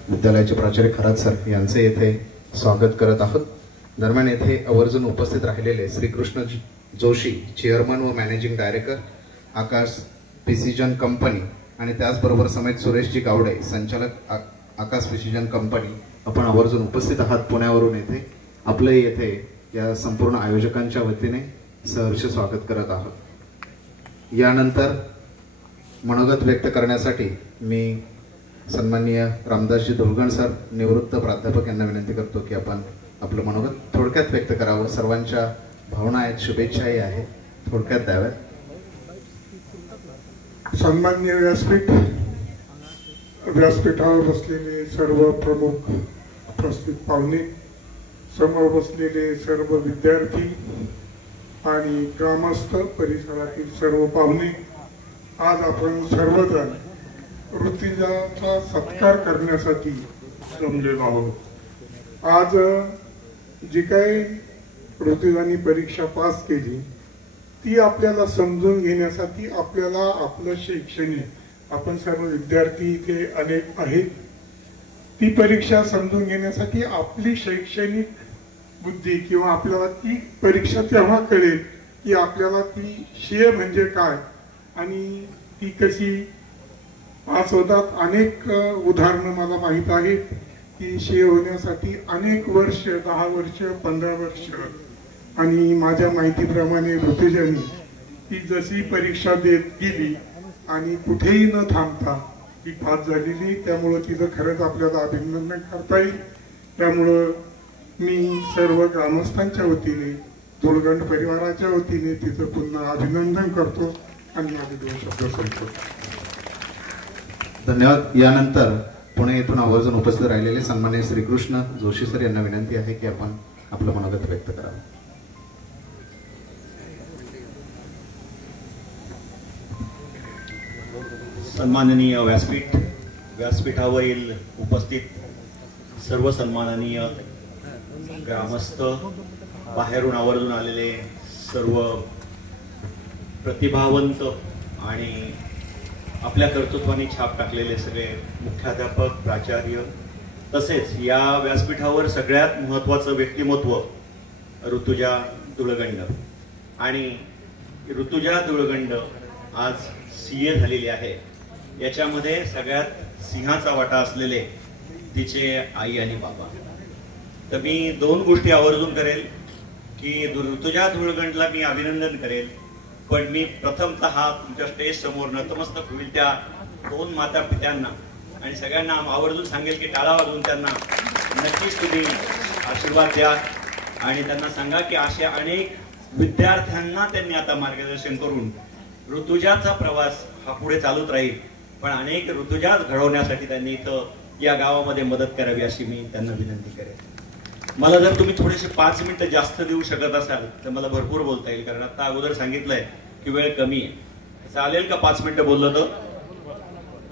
विद्यालयाचे प्राचार्य खरात सर यांचे येथे स्वागत करत आहोत. दरम्यान येथे आवर्जून उपस्थित राहिलेले श्रीकृष्ण जोशी, चेअरमन व मॅनेजिंग डायरेक्टर, आकाश प्रिसिजन कंपनी आणि त्याचबरोबर समेत सुरेशजी गावडे, संचालक आकाश प्रिसिजन कंपनी, आपण आवर्जून उपस्थित आहात पुण्यावरून. येथे आपले येथे या संपूर्ण आयोजकांच्या वतीने सहर्ष स्वागत करत आहोत. यानंतर मनोगत व्यक्त करण्यासाठी मी सन्माननीय रामदासजी धुळगण सर, निवृत्त प्राध्यापक यांना विनंती करतो की आपण आपलं मनोगत थोडक्यात व्यक्त करावं. सर्वांच्या भावना आहेत, शुभेच्छाही आहेत, थोडक्यात द्याव्यात. सन्माननीय व्यासपीठावर बसलेले सर्व प्रमुख उपस्थित पाहुणे, समोर बसलेले सर्व विद्यार्थी आणि ग्रामस्थ, परिसरातील सर्व पाहुणे, आज आपण सर्वजण ऋतुजाचा सत्कार करण्यासाठी जमलेलो आहोत. आज जी काही ऋतुजानी परीक्षा पास केली ती आपल्याला समजून घेण्यासाठी, आपल्याला आपलं शैक्षणिक, आपण सर्व विद्यार्थी इथे अनेक आहेत, ती परीक्षा समजून घेण्यासाठी आपली शैक्षणिक बुद्धी किंवा आपल्याला ती परीक्षा तेव्हा कळेल की आपल्याला ती सीए म्हणजे काय आणि ती कशी पास होतात. अनेक उदाहरणं मला माहीत आहेत की सीए होण्यासाठी अनेक वर्ष, 10 वर्ष, 15 वर्ष, आणि माझ्या माहितीप्रमाणे ऋतुजानी ती जशी परीक्षा देत गेली आणि कुठेही न थांबता ती पास झालेली. त्यामुळं तिचं खरंच आपल्याला अभिनंदन करता येईल. त्यामुळं मी सर्व ग्रामस्थांच्या वतीने, धुळगंड परिवाराच्या वतीने तिचं पुन्हा अभिनंदन करतो आणि माझे 2 शब्द सांगतो. धन्यवाद. यानंतर पुणे येथून आवर्जून उपस्थित राहिलेले सन्माननीय श्रीकृष्ण जोशी सर यांना विनंती आहे की आपण आपलं मनोगत व्यक्त करावं. सन्माननीय व्यासपीठावरील उपस्थित सर्व सन्माननीय ग्रामस्थ, बाहेरून आवर्जून आलेले सर्व प्रतिभावंत आणि आपल्या कर्तृत्वाने छाप टाकलेले सगळे मुख्याध्यापक, प्राचार्य, तसेच या व्यासपीठावर सगळ्यात महत्त्वाचं व्यक्तिमत्व ऋतुजा धुळगंड. आणि ऋतुजा धुळगंड आज सीए झालेली आहे. याच्यामध्ये सगळ्यात सिंहाचा वाटा असलेले तिचे आई आणि बाबा. तर मी 2 गोष्टी आवर्जून करेल की ऋतुजा धुळगंडला मी अभिनंदन करेल, पण मी प्रथमतः तुमच्या स्टेज समोर नतमस्तक होईल त्या 2 माता पित्यांना आणि सगळ्यांना आवर्जून सांगेल की टाळा वाजवून त्यांना नक्कीच तुम्ही आशीर्वाद द्या आणि त्यांना सांगा की अशा अनेक विद्यार्थ्यांना त्यांनी आता मार्गदर्शन करून ऋतुजाचा प्रवास हा पुढे चालूच राहील, पण अनेक ऋतुजा घडवण्यासाठी त्यांनी इथं या गावामध्ये मदत करावी अशी मी त्यांना विनंती करेन. मला जर तुम्ही थोडेसे 5 मिनिटं जास्त देऊ शकत असाल तर मला भरपूर बोलता येईल, कारण आता अगोदर सांगितलंय की वेळ कमी आहे. चालेल का 5 मिनिटं बोललो तर?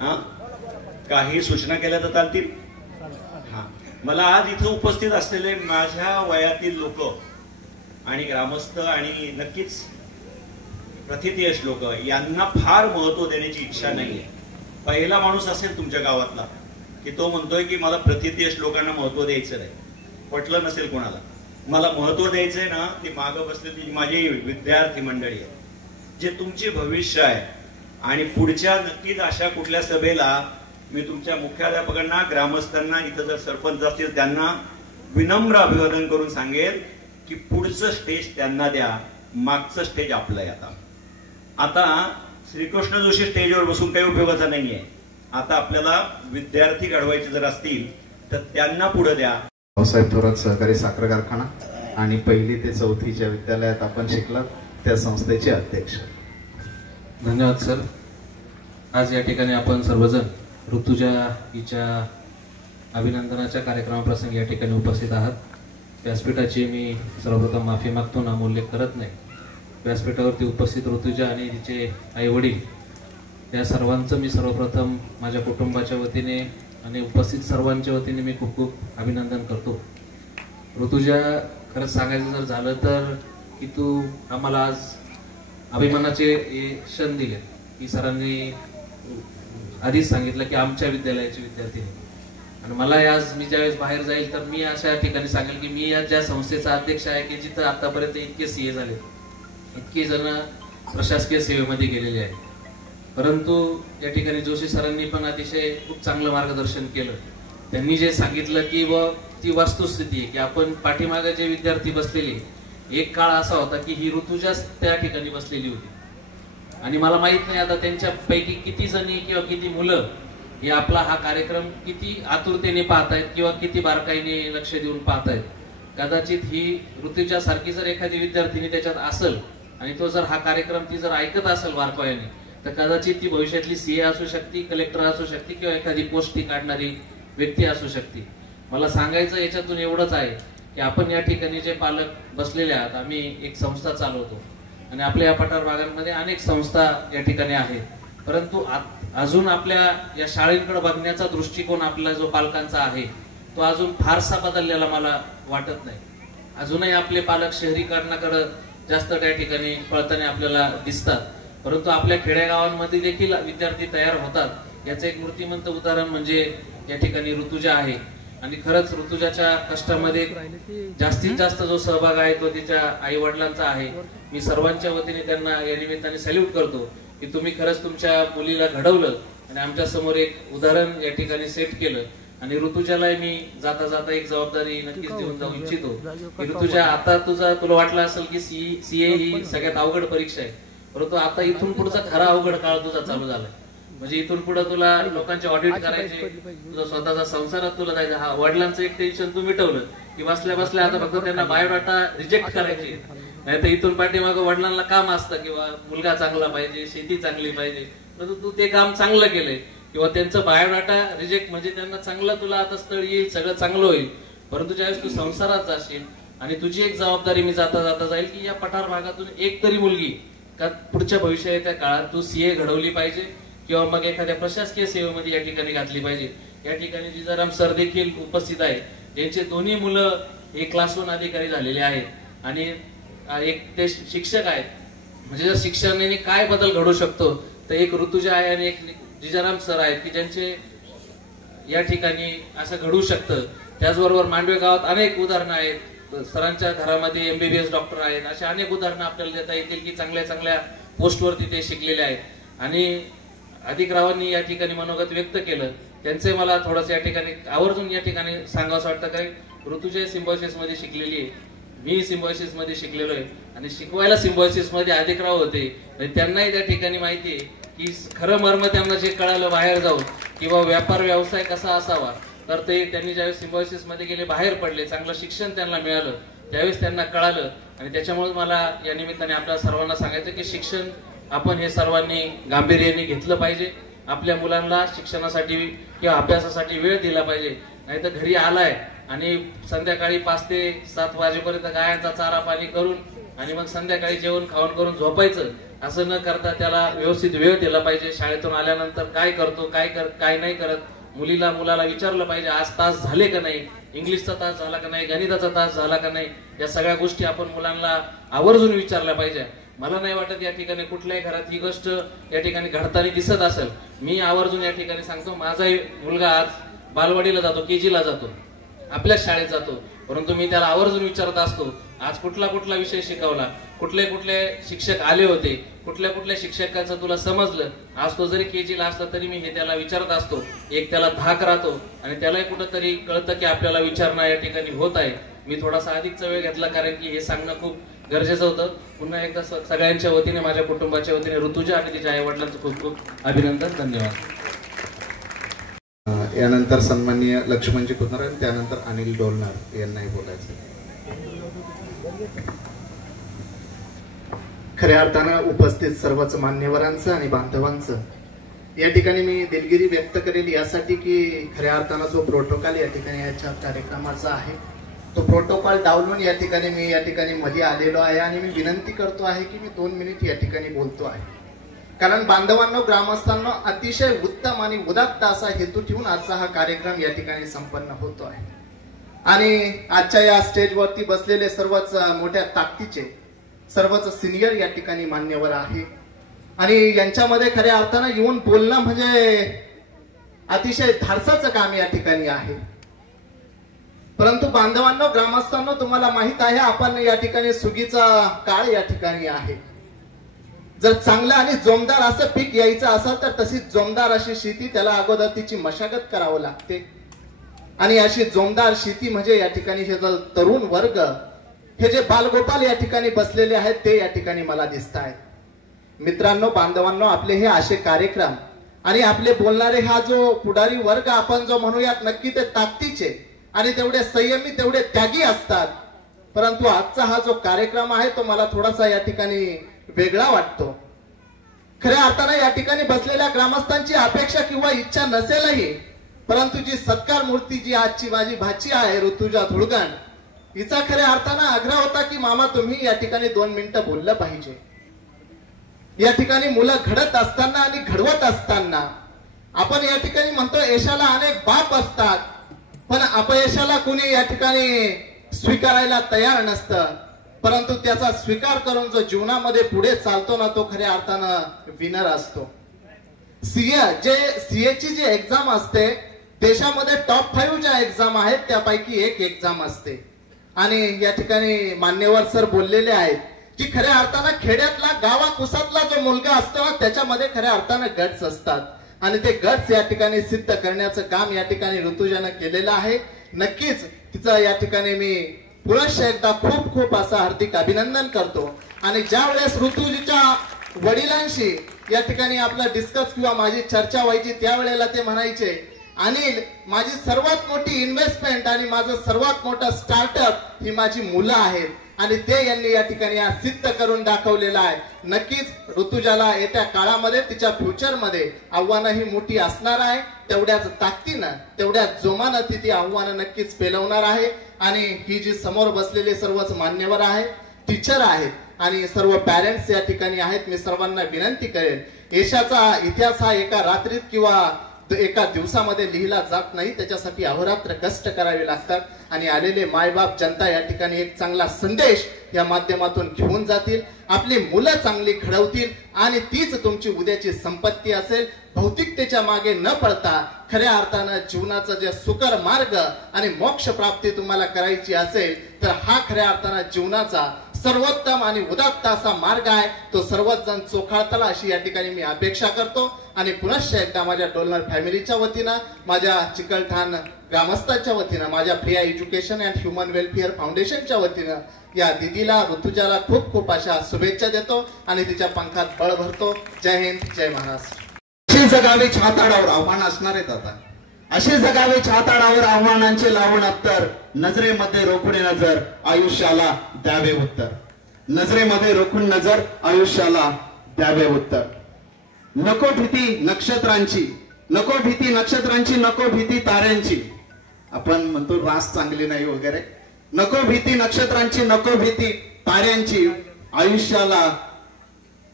हा, काही सूचना केल्या तर चालतील? हा, मला आज इथं उपस्थित असलेले माझ्या वयातील लोक आणि ग्रामस्थ आणि नक्कीच प्रथितयश लोक यांना फार महत्व देण्याची इच्छा नाहीये. पहिला माणूस असेल तुमच्या गावातला की तो म्हणतोय की मला प्रथितयश लोकांना महत्व द्यायचं नाही. पटलं नसेल कोणाला, मला महत्व द्यायचंय ना, ती मागं बसलेली माझी विद्यार्थी मंडळी आहे, जे तुमचे भविष्य आहे. आणि पुढच्या नक्कीच अशा कुठल्या सभेला मी तुमच्या मुख्याध्यापकांना, ग्रामस्थांना, इथं जर सरपंच असतील त्यांना विनम्र अभिवादन करून सांगेल की पुढचं स्टेज त्यांना द्या, मागचं स्टेज आपलं आहे. आता श्रीकृष्ण जोशी स्टेजवर बसून काही उपयोगाचा नाहीये. आता आपल्याला विद्यार्थी घडवायचे जर असतील तर त्यांना पुढे द्या. भाऊसाहेब थोरात सहकारी साखर कारखाना आणि 1ली ते 4थी ज्या विद्यालयात आपण शिकलात त्या संस्थेचे अध्यक्ष. धन्यवाद सर. आज या ठिकाणी आपण सर्वजण ऋतुजा हिच्या अभिनंदनाच्या कार्यक्रमाप्रसंगी या ठिकाणी उपस्थित आहात. व्यासपीठाची मी सर्वप्रथम माफी मागतो, नाम उल्लेख करत नाही. व्यासपीठावरती उपस्थित ऋतुजा आणि तिचे आई वडील या सर्वांचं मी सर्वप्रथम माझ्या कुटुंबाच्या वतीने आणि उपस्थित सर्वांच्या वतीने मी खूप खूप अभिनंदन करतो. ऋतुजा, खरंच सांगायचं जर झालं तर की तू आम्हाला आज अभिमानाचे क्षण दिले की सरांनी आधीच सांगितलं की आमच्या विद्यालयाची विद्यार्थी. आणि मला आज मी ज्यावेळेस बाहेर जाईल तर मी अशा ठिकाणी सांगेल की मी या ज्या संस्थेचा अध्यक्ष आहे की जिथं आतापर्यंत इतके सीए झाले, इतके जण प्रशासकीय सेवेमध्ये गेलेले आहेत, परंतु या ठिकाणी जोशी सरांनी पण अतिशय खूप चांगलं मार्गदर्शन केलं. त्यांनी जे सांगितलं की ती वस्तुस्थिती आहे की आपण पाठीमागे जे विद्यार्थी बसलेले, एक काळ असा होता की ही ऋतुजाच त्या ठिकाणी बसलेली होती. आणि मला माहित नाही आता त्यांच्यापैकी किती जणी किंवा किती मुलं हे आपला हा कार्यक्रम किती आतुरतेने पाहतायत किंवा किती बारकाईने लक्ष देऊन पाहतायत. कदाचित ही ऋतुजा सारखी जर एखादी विद्यार्थिनी त्याच्यात असेल आणि तो जर हा कार्यक्रम ती जर ऐकत असेल बारकाईने, तर कदाचित ती भविष्यातली सीए असू शकते, कलेक्टर असू शकते किंवा एखादी पोस्ट ती काढणारी व्यक्ती असू शकते. मला सांगायचं याच्यातून एवढंच आहे की आपण या ठिकाणी जे पालक बसलेले आहात, आम्ही एक संस्था चालवतो आणि आपल्या या पठार भागांमध्ये अनेक संस्था या ठिकाणी आहेत, परंतु अजून आपल्या या शाळेकडे बघण्याचा दृष्टिकोन आपला जो पालकांचा आहे तो अजून फारसा बदललेला मला वाटत नाही. अजूनही आपले पालक शहरीकरणाकडे जास्त त्या ठिकाणी पळताना आपल्याला दिसतात, परंतु आपल्या खेडेगावांमध्ये देखील विद्यार्थी तयार होतात. याचं एक मूर्तिमंत उदाहरण म्हणजे या ठिकाणी ऋतुजा आहे. आणि खरंच ऋतुजाच्या कष्टामध्ये जास्तीत जास्त जो सहभाग आहे तो तिच्या आई वडिलांचा आहे. मी सर्वांच्या वतीने त्यांना या निमित्ताने सॅल्यूट करतो की तुम्ही खरंच तुमच्या मुलीला घडवलं आणि आमच्या समोर एक उदाहरण या ठिकाणी सेट केलं. आणि ऋतुजाला मी जाता जाता एक जबाबदारी नक्कीच देऊन जाऊ इच्छितो की ऋतुजा, आता तुला वाटलं असेल की सीए ही सगळ्यात अवघड परीक्षा आहे, परंतु आता इथून पुढचा खरा अवघड काळ तुझा चालू झालाय. म्हणजे इथून पुढे तुला लोकांचे ऑडिट करायचे, तुझा स्वतःचा संसारात तुला जायचं. हा, वडिलांचं एक टेन्शन तू मिटवलं की बसल्या बसल्या आता फक्त त्यांना बायोडाटा रिजेक्ट करायची, नाही तर इथून पाठीमागं वडिलांना काम असतं किंवा मुलगा चांगला पाहिजे, शेती चांगली पाहिजे, परंतु तू ते काम चांगलं केलंय किंवा त्यांचं बायोडाटा रिजेक्ट म्हणजे त्यांना चांगलं तुला आता स्थळ येईल, सगळं चांगलं होईल. परंतु ज्यावेळेस तू संसारात जाशील आणि तुझी एक जबाबदारी मी जाता जाता जाईल की या पठार भागातून एक तरी मुलगी का पुढच्या भविष्याच्या काळात तू सीए घडवली पाहिजे किंवा मग एखाद्या प्रशासकीय सेवेमध्ये या ठिकाणी घातली पाहिजे. या ठिकाणी जिजाराम सर देखील उपस्थित आहेत, यांचे दोन्ही मुलं हे क्लास 1 अधिकारी झालेले आहेत आणि एक ते शिक्षक आहेत. म्हणजे जर शिक्षणाने काय बदल घडू शकतो तर एक ऋतुजा आहे आणि एक जिजाराम सर आहेत की ज्यांचे या ठिकाणी असं घडू शकतं. त्याचबरोबर मांडवे गावात अनेक उदाहरणं आहेत, सरांच्या घरामध्ये MBBS डॉक्टर आहेत, अशा अनेक उदाहरणं आपल्याला देता येतील की चांगल्या चांगल्या पोस्टवरती ते शिकलेले आहेत. आणि अधिकरावांनी या ठिकाणी मनोगत व्यक्त केलं, त्यांचे मला थोडंसं या ठिकाणी आवर्जून या ठिकाणी सांगावं वाटतं काय ऋतुजा सिम्बॉयसिस मध्ये शिकलेली आहे, मी सिम्बॉयसिस मध्ये शिकलेलो आहे आणि शिकवायला सिम्बॉयसिस मध्ये अधिकराव होते. त्यांनाही त्या ठिकाणी माहिती आहे की खरं मर्म त्यांना जे कळालं बाहेर जाऊन किंवा व्यापार व्यवसाय कसा असावा, तर ते त्यांनी ज्यावेळेस सिम्बॉयसिस मध्ये गेले, बाहेर पडले, चांगलं शिक्षण त्यांना मिळालं, त्यावेळेस त्यांना कळालं. आणि त्याच्यामुळे मला या निमित्ताने आपल्या सर्वांना सांगायचं की शिक्षण आपण हे सर्वांनी गांभीर्याने घेतलं पाहिजे. आपल्या मुलांना शिक्षणासाठी किंवा अभ्यासासाठी वेळ दिला पाहिजे. नाही तर घरी आलाय आणि संध्याकाळी 5 ते 7 वाजेपर्यंत गायांचा चारा पाणी करून आणि मग संध्याकाळी जेवण खाऊन करून झोपायचं, असं न करता त्याला व्यवस्थित वेळ दिला पाहिजे. शाळेतून आल्यानंतर काय करतो, काय नाही करत, मुलाला विचारलं पाहिजे आज तास झाले का नाही, इंग्लिशचा तास झाला का नाही, गणिताचा तास झाला का नाही, या सगळ्या गोष्टी आपण मुलांना आवर्जून विचारल्या पाहिजे. मला नाही वाटत या ठिकाणी कुठल्याही घरात ही गोष्ट या ठिकाणी घडताना दिसत असेल. मी आवर्जून या ठिकाणी सांगतो, माझाही मुलगा आज बालवाडीला जातो, KG ला जातो, आपल्या शाळेत जातो, परंतु मी त्याला आवर्जून विचारत असतो आज कुठला विषय शिकवला, कुठले शिक्षक आले होते, कुठल्या शिक्षकाचं तुला समजलं. आज तो जरी KG ला असला तरी मी हे त्याला विचारत असतो. एक त्याला धाक राहतो आणि त्यालाही कुठंतरी कळतं की आपल्याला विचारणं या ठिकाणी होत आहे. मी थोडासा अधिकचा वेळ घेतला कारण की हे सांगणं खूप गरजेचं होतं. पुन्हा एकदा सगळ्यांच्या वतीने, माझ्या कुटुंबाच्या वतीने ऋतुजा आणि तिच्या आई वडिलांचं खूप खूप अभिनंदन. धन्यवाद. यानंतर सन्माननीय लक्ष्मणजी कुतनर आणि त्यानंतर अनिल डोलनार यांनाही बोलायचं. खऱ्या अर्थानं उपस्थित सर्वच मान्यवरांचं आणि बांधवांचं या ठिकाणी मी दिलगिरी व्यक्त करेल यासाठी की खऱ्या अर्थानं जो प्रोटोकॉल या ठिकाणी याच्या कार्यक्रमाचा आहे तो प्रोटोकॉल डावलून या ठिकाणी मध्ये आलेलो आहे आणि मी विनंती करतो आहे की मी 2 मिनिट या ठिकाणी बोलतो आहे. कारण बांधवांनो, ग्रामस्थांनो, अतिशय उत्तम आणि उदात्त असा हेतू ठेवून आजचा हा कार्यक्रम या ठिकाणी संपन्न होतो आहे. आणि आजच्या या स्टेजवरती बसलेले सर्वच मोठ्या ताकदीचे, सर्वच सिनियर या ठिकाणी मान्यवर आहे आणि यांच्यामध्ये खऱ्या अर्थानं येऊन बोलणं म्हणजे अतिशय धाडसाचं काम या ठिकाणी आहे. परंतु बांधवांनो, ग्रामस्थांनो, तुम्हाला माहित आहे आपण या ठिकाणी सुगीचा काळ या ठिकाणी आहे. जर चांगलं आणि जोमदार असं पीक यायचं असेल तर तशीच जोमदार अशी शेती, त्याला अगोदर तिची मशागत करावं लागते. आणि अशी जोमदार शेती म्हणजे या ठिकाणी हे तरुण वर्ग, हे जे बालगोपाल या ठिकाणी बसलेले आहेत ते या ठिकाणी मला दिसत आहेत. मित्रांनो, बांधवांनो, आपले हे असे कार्यक्रम आणि आपले बोलणारे हा जो पुढारी वर्ग आपण जो म्हणूयात, नक्की ते ताकदीचे आणि तेवढे संयमी, तेवढे त्यागी असतात. परंतु आजचा हा जो कार्यक्रम आहे तो मला थोडासा या ठिकाणी वेगळा वाटतो. खऱ्या अर्थाने या ठिकाणी बसलेल्या ग्रामस्थांची अपेक्षा किंवा इच्छा नसेलही, परंतु जी सत्कार मूर्ती जी आजची माझी भाची आहे ऋतुजा धुळगण, हिचा खऱ्या अर्थानं आग्रह होता की मामा तुम्ही या ठिकाणी 2 मिनिटं बोललं पाहिजे. या ठिकाणी मुलं घडत असताना आणि घडवत असताना आपण या ठिकाणी म्हणतो यशाला अनेक बाप असतात, पण अपयशाला कुणी या ठिकाणी स्वीकारायला तयार नसतं. परंतु त्याचा स्वीकार करून जो जीवनामध्ये पुढे चालतो ना, तो खऱ्या अर्थानं विनर असतो. सीएची जी एक्झाम असते, देशामध्ये टॉप 5 ज्या एक्झाम आहेत त्यापैकी एक एक्झाम असते. आणि या ठिकाणी मान्यवर सर बोललेले आहेत की खऱ्या अर्थानं खेड्यातला, गावाकुसातला जो मुलगा असतो ना, त्याच्यामध्ये खऱ्या अर्थानं गट्स असतात आणि ते गट्स या ठिकाणी सिद्ध करण्याचं काम या ठिकाणी ऋतुजानं केलेलं आहे. नक्कीच तिचं या ठिकाणी मी पुनश्च एकदा खूप खूप असं हार्दिक अभिनंदन करतो. आणि ज्या वेळेस ऋतुजीच्या वडिलांशी या ठिकाणी आपला डिस्कस किंवा माझी चर्चा व्हायची, त्यावेळेला ते म्हणायचे, अनिल, माझी सर्वात मोठी इन्व्हेस्टमेंट आणि माझं सर्वात मोठं स्टार्टअप ही माझी मुलं आहेत आणि ते यांनी या ठिकाणी आज सिद्ध करून दाखवलेलं आहे. नक्कीच ऋतुजाला येत्या काळामध्ये तिच्या फ्युचरमध्ये आव्हानं ही मोठी असणार आहे. तेवढ्याच ताकदीनं, तेवढ्याच जोमानं ती आव्हानं नक्कीच पेलवणार आहे. आणि ही जी समोर बसलेले सर्वच मान्यवर आहेत, टीचर आहेत आणि सर्व पॅरेंट्स या ठिकाणी आहेत, मी सर्वांना विनंती करेन, यशाचा इतिहास हा एका रात्रीत किंवा एका दिवसामध्ये लिहिला जात नाही. त्याच्यासाठी अहोरात्र कष्ट करावे लागतात आणि आलेले मायबाप, जनता या ठिकाणी एक चांगला संदेश या माध्यमातून घेऊन जातील. आपली मुलं चांगली घडवतील आणि तीच तुमची उद्याची संपत्ती असेल. भौतिकतेच्या मागे न पडता खऱ्या अर्थानं जीवनाचं जे सुकर मार्ग आणि मोक्ष प्राप्ती तुम्हाला करायची असेल तर हा खऱ्या अर्थानं जीवनाचा सर्वोत्तम आणि उदात्त असा मार्ग आहे, तो सर्वच जण चोखाळताला अशी या ठिकाणी मी अपेक्षा करतो. आणि पुनश्च एकदा माझ्या डोलनर फॅमिलीच्या वतीनं, माझ्या चिकलठाण ग्रामस्थांच्या वतीनं, माझ्या Priya education and human welfare फाउंडेशनच्या वतीनं या दिदीला, ऋतुजाला खूप खूप अशा शुभेच्छा देतो आणि तिच्या पंखात बळ भरतो. जय हिंद, जय महाराष्ट्र. अशी जगावे छाताडावर आव्हान असणार आहेत. आता असे जगावे छाताडावर आव्हानांचे लावून अत्तर, नजरेमध्ये रोखून नजर आयुष्याला द्यावे उत्तर. नजरेमध्ये रोखून नजर आयुष्याला द्यावे उत्तर. नको भीती नक्षत्रांची, नको भीती नक्षत्रांची, नको भीती ताऱ्यांची. आपण म्हणतो रास चांगली नाही वगैरे. नको भीती नक्षत्रांची, नको भीती ताऱ्यांची. आयुष्याला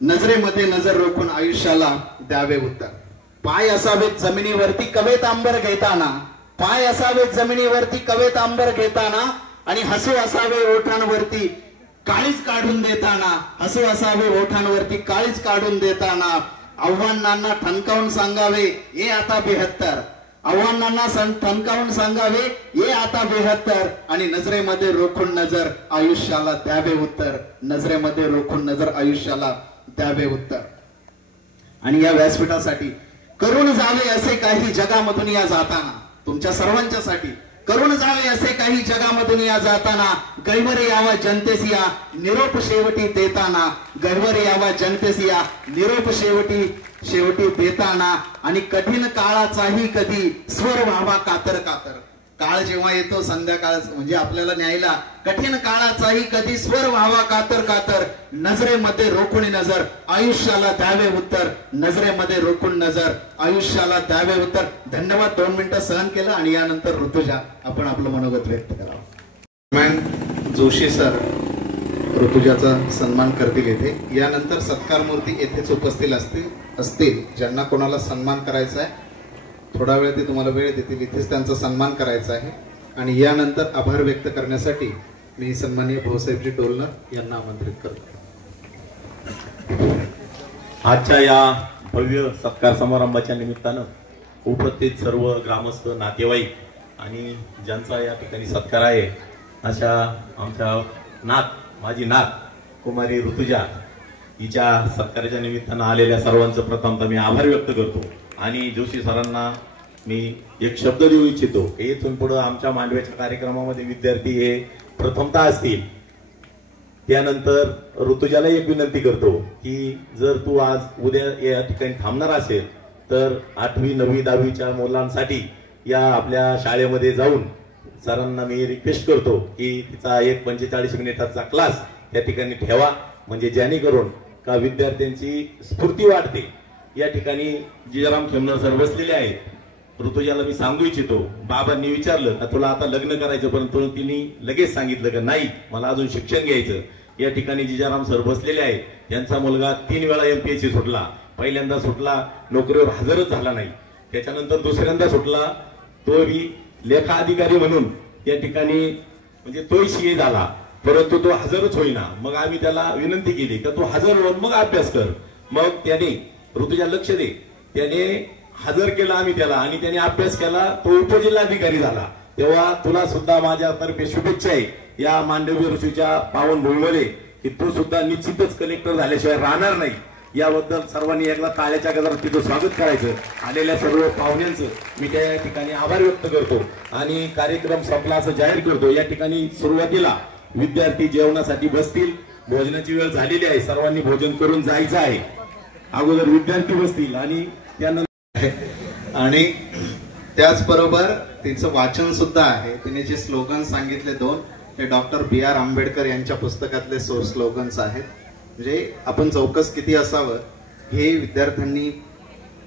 नजरेमध्ये नजर रोखून आयुष्याला द्यावे उत्तर. पाय असावेत जमिनीवरती कवेत आंबर घेताना, पाय असावेत जमिनीवरती कवेत आंबर घेताना, आणि हसू असावे ओठांवरती काळीच काढून देताना, हसू असावे ओठांवरती काळीच काढून देताना. आव्हानांना ठणकावून सांगावे ये आता 72, आव्हानांना ठणकावून सांगावे ये आता 72, आणि नजरेमध्ये रोखून नजर आयुष्याला द्यावे उत्तर. नजरेमध्ये रोखून नजर आयुष्याला द्यावे उत्तर. आणि या व्यासपीठासाठी करून जावे असे काही जगामधून या जाताना, तुमच्या सर्वांच्यासाठी करून जावे असे काही जगामधून या जाताना. गैवर यावा जनतेस या निरोप शेवटी देताना, गैवर यावा जनतेस या निरोप शेवटी देताना. आणि कठीण काळाचाही कधी स्वर व्हावा कातर कातर. काळ जेव्हा येतो संध्याकाळ म्हणजे आपल्याला न्यायला, कठीण काळाचाही कधी स्वर व्हावा कातर कातर. नजरेमध्ये रोखून नजर आयुष्याला द्यावे उत्तर. नजरेमध्ये रोखून नजर आयुष्याला द्यावे उत्तर. धन्यवाद. 2 मिनिटं सहन केलं आणि यानंतर ऋतुजा आपण आपलं मनोगत व्यक्त करावं. जोशी सर ऋतुजाचा सन्मान करतील येथे. यानंतर सत्कार मूर्ती येथेच उपस्थित असतील. ज्यांना कोणाला सन्मान करायचा आहे थोडा वेळ ते तुम्हाला वेळ देतील, इथेच त्यांचा सन्मान करायचा आहे. आणि यानंतर आभार व्यक्त करण्यासाठी मी सन्माननीय भाऊसाहेबजी डोलनर यांना आमंत्रित करतो. आजच्या या भव्य सत्कार समारंभाच्या निमित्तानं उपस्थित सर्व ग्रामस्थ, नातेवाईक आणि ज्यांचा या ठिकाणी सत्कार आहे अशा आमच्या माझी नात कुमारी ऋतुजा हिच्या सत्काराच्या निमित्तानं आलेल्या सर्वांचं प्रथमतः मी आभार व्यक्त करतो. आणि जोशी सरांना मी एक शब्द देऊ इच्छितो. हे इथून पुढे आमच्या मांडव्याच्या कार्यक्रमामध्ये विद्यार्थी हे प्रथमतः असतील. त्यानंतर ऋतुजाला एक विनंती करतो की जर तू आज उद्या या ठिकाणी थांबणार असेल तर 8वी 9वी 10वीच्या मुलांसाठी या आपल्या शाळेमध्ये जाऊन सरांना मी रिक्वेस्ट करतो की तिचा एक 45 मिनिटाचा क्लास त्या ठिकाणी ठेवा, म्हणजे जेणेकरून का विद्यार्थ्यांची स्फूर्ती वाढते. या ठिकाणी जिजाराम खेमनर सर बसलेले आहेत. ऋतुजाला मी सांगू इच्छितो, बाबांनी विचारलं का तुला आता लग्न करायचं, परंतु तिने लगेच सांगितलं का नाही मला अजून शिक्षण घ्यायचं. या ठिकाणी जिजाराम सर बसलेले आहेत. त्यांचा मुलगा 3 वेळा MPSC सुटला. पहिल्यांदा सुटला, नोकरीवर हजरच झाला नाही. त्याच्यानंतर दुसऱ्यांदा सुटला, तो लेखा अधिकारी म्हणून या ठिकाणी म्हणजे तोही CA झाला, परंतु तो हजरच होईना. मग आम्ही त्याला विनंती केली का तू हजर होऊन मग अभ्यास कर. मग त्याने ऋतुजा लक्ष दे, त्याने हजर केला आम्ही त्याला आणि त्याने अभ्यास केला, तो उपजिल्हाधिकारी झाला. तेव्हा तुला सुद्धा माझ्यातर्फे शुभेच्छा आहे या मांडवी ऋषीच्या पावनभूमीमध्ये की तू सुद्धा निश्चितच कलेक्टर झाल्याशिवाय राहणार नाही. याबद्दल सर्वांनी एकदा टाळ्याच्या गजरात तिथं स्वागत करायचं. आलेल्या सर्व पाहुण्यांचं मी त्या ठिकाणी आभार व्यक्त करतो आणि कार्यक्रम संपला असं जाहीर करतो. या ठिकाणी सुरुवातीला विद्यार्थी जेवणासाठी बसतील. भोजनाची वेळ झालेली आहे, सर्वांनी भोजन करून जायचं आहे. अगोदर विद्यार्थी बसतील आणि त्यानंतर आणि त्याचबरोबर तिचं वाचन सुद्धा आहे. तिने जे स्लोगन सांगितले 2 ते डॉक्टर BR आंबेडकर यांच्या पुस्तकातले स्लोगन्स आहेत. म्हणजे आपण चौकस किती असावं हे विद्यार्थ्यांनी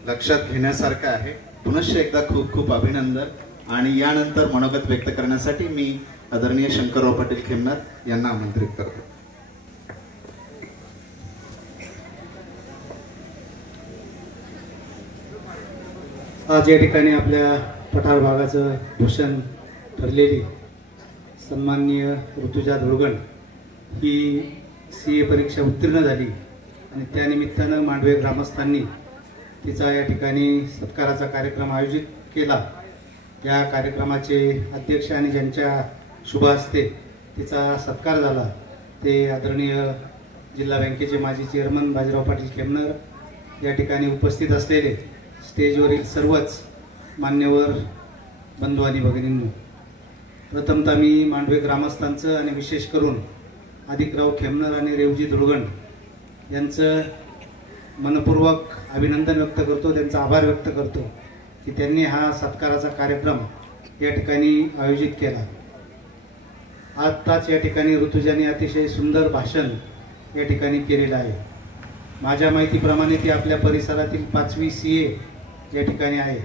लक्षात घेण्यासारखं आहे. पुनश्च एकदा खूप खूप अभिनंदन. आणि यानंतर मनोगत व्यक्त करण्यासाठी मी आदरणीय शंकरराव पाटील खेमनार यांना आमंत्रित करतो. आज या ठिकाणी आपल्या पठार भागाचं भूषण ठरलेली सन्माननीय ऋतुजा धुळगण ही CA परीक्षा उत्तीर्ण झाली आणि त्यानिमित्तानं मांडवे ग्रामस्थांनी तिचा या ठिकाणी सत्काराचा कार्यक्रम आयोजित केला. या कार्यक्रमाचे अध्यक्ष आणि ज्यांच्या शुभ हस्ते तिचा सत्कार झाला ते आदरणीय जिल्हा बँकेचे माजी चेअरमन बाजीराव पाटील खेमनर, या ठिकाणी उपस्थित असलेले स्टेजवरील सर्वच मान्यवर बंधू आणि भगिनींनो, प्रथमतः मी मांडवे ग्रामस्थांचं आणि विशेष करून अधिकराव खेमनर आणि रेवजी धुळगण यांचं मनपूर्वक अभिनंदन व्यक्त करतो, त्यांचा आभार व्यक्त करतो की त्यांनी हा सत्काराचा कार्यक्रम या ठिकाणी आयोजित केला. आत्ताच या ठिकाणी ऋतुजाने अतिशय सुंदर भाषण या ठिकाणी केलेलं आहे. माझ्या माहितीप्रमाणे ती आपल्या परिसरातील 5वी CA या ठिकाणी आहे.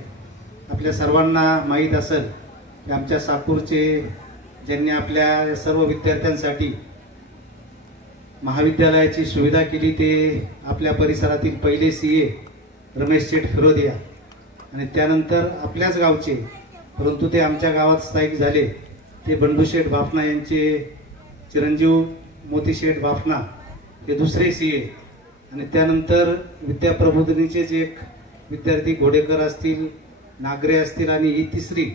आपल्या सर्वांना माहीत असेल की आमच्या साकूरचे ज्यांनी आपल्या सर्व विद्यार्थ्यांसाठी महाविद्यालयाची सुविधा केली ते आपल्या परिसरातील पहिले CA रमेश शेठ फिरोदिया, आणि त्यानंतर आपल्याच गावचे, परंतु ते आमच्या गावात स्थायिक झाले, ते बंडूशेठ बाफना यांचे चिरंजीव मोतीशेठ बाफना हे दुसरे CA, आणि त्यानंतर विद्याप्रबोधिनीचेच एक विद्यार्थी घोडेकर असतील, नागरे असतील, आणि ही तिसरी,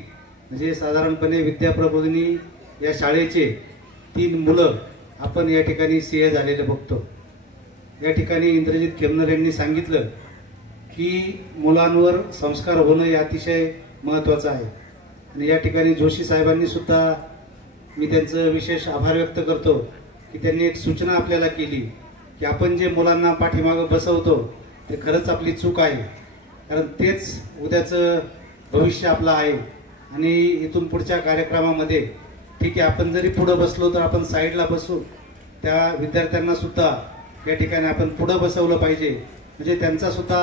म्हणजे साधारणपणे विद्याप्रबोधिनी या शाळेचे 3 मुलं आपण या ठिकाणी CA झालेले बघतो. या ठिकाणी इंद्रजित खेमनर यांनी सांगितलं की मुलांवर संस्कार होणं हे अतिशय महत्त्वाचं आहे, आणि या ठिकाणी जोशी साहेबांनी सुद्धा मी त्यांचं विशेष आभार व्यक्त करतो की त्यांनी एक सूचना आपल्याला केली की आपण जे मुलांना पाठीमागं बसवतो ते खरंच आपली चूक आहे, कारण तेच उद्याचं भविष्य आपलं आहे. आणि इथून पुढच्या कार्यक्रमामध्ये ठीक आहे, आपण जरी पुढं बसलो तर आपण साईडला बसू, त्या विद्यार्थ्यांना सुद्धा या ठिकाणी आपण पुढं बसवलं पाहिजे, म्हणजे त्यांचा सुद्धा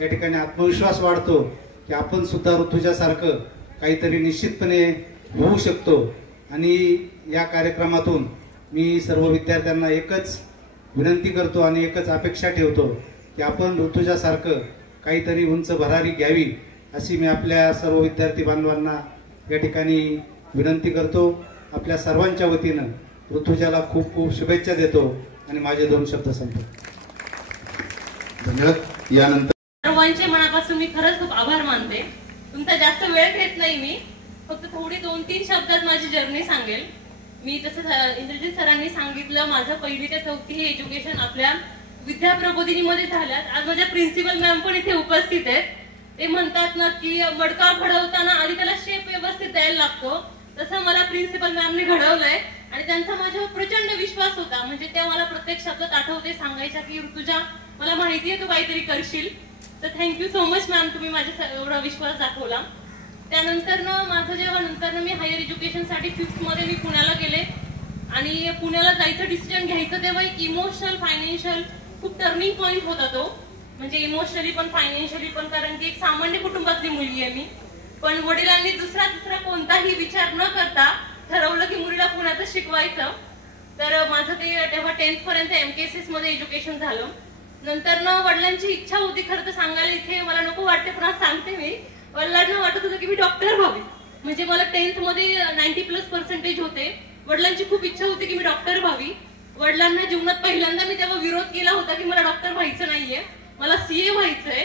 या ठिकाणी आत्मविश्वास वाढतो की आपण सुद्धा ऋतुजासारखं काहीतरी निश्चितपणे होऊ शकतो. आणि या कार्यक्रमातून मी सर्व विद्यार्थ्यांना एकच विनंती करतो आणि एकच अपेक्षा ठेवतो की आपण ऋतुजासारखं काहीतरी उंच भरारी घ्यावी, अशी मी आपल्या सर्व विद्यार्थी बांधवांना या ठिकाणी विनंती करतो. आपल्या सर्वांच्या वतीनं ऋतुजाला खूप खूप शुभेच्छा देतो आणि माझे 2 शब्द संपतो. धन्यवाद. यानंतर सर्वांचे मनापासून मी खरंच खूप आभार मानते. तुमचा जास्त वेळ घेत नाही, मी फक्त थोडी 2-3 शब्दात माझी जर्नी सांगेल. मी जसं इंद्रजित सरांनी सांगितलं, माझं 1ली ते 4थी हे एज्युकेशन आपल्या विद्याप्रबोधिनीमध्ये झाल्यात. आज माझ्या प्रिन्सिपल मॅम पण इथे उपस्थित आहेत. ते म्हणतात ना की मडका घडवताना आधी त्याला शेप व्यवस्थित द्यायला लागतो, तसं मला प्रिन्सिपल मॅमने घडवलंय आणि त्यांचा माझ्यावर प्रचंड विश्वास होता. म्हणजे त्या मला प्रत्येक शब्दात आठवते सांगायच्या की ऋतुजा मला माहिती आहे तू काहीतरी करशील. तर थँक्यू सो मच मॅम, तुम्ही माझ्या एवढा विश्वास दाखवला. त्यानंतर माझं जेव्हा नंतर मी हायर एज्युकेशनसाठी 5th मध्ये मी पुण्याला गेले आणि पुण्याला जायचं डिसिजन घ्यायचं तेव्हा एक इमोशनल फायनान्शियल खूप टर्निंग पॉईंट होता तो. म्हणजे इमोशनली पण फायनान्शियली पण, कारण की एक सामान्य कुटुंबातली मुलगी आहे मी. पण वडिलांनी दुसरा कोणताही विचार न करता ठरवलं की मुलीला पुण्यातच शिकवायचं. तर माझं ते तेव्हा 10th पर्यंत MKSS मध्ये एज्युकेशन झालं. नंतर वडिलांची इच्छा होती, खरं तर सांगायला इथे मला नको वाटते पण आज सांगते मी, वडिलांना वाटत होतं की मी डॉक्टर व्हावी. म्हणजे मला 10th मध्ये 90+ होते. वडिलांची खूप इच्छा होती की मी डॉक्टर व्हावी. वडिलांना जीवनात पहिल्यांदा मी तेव्हा विरोध केला होता की मला डॉक्टर व्हायचं नाहीये, मला CA व्हायचंय.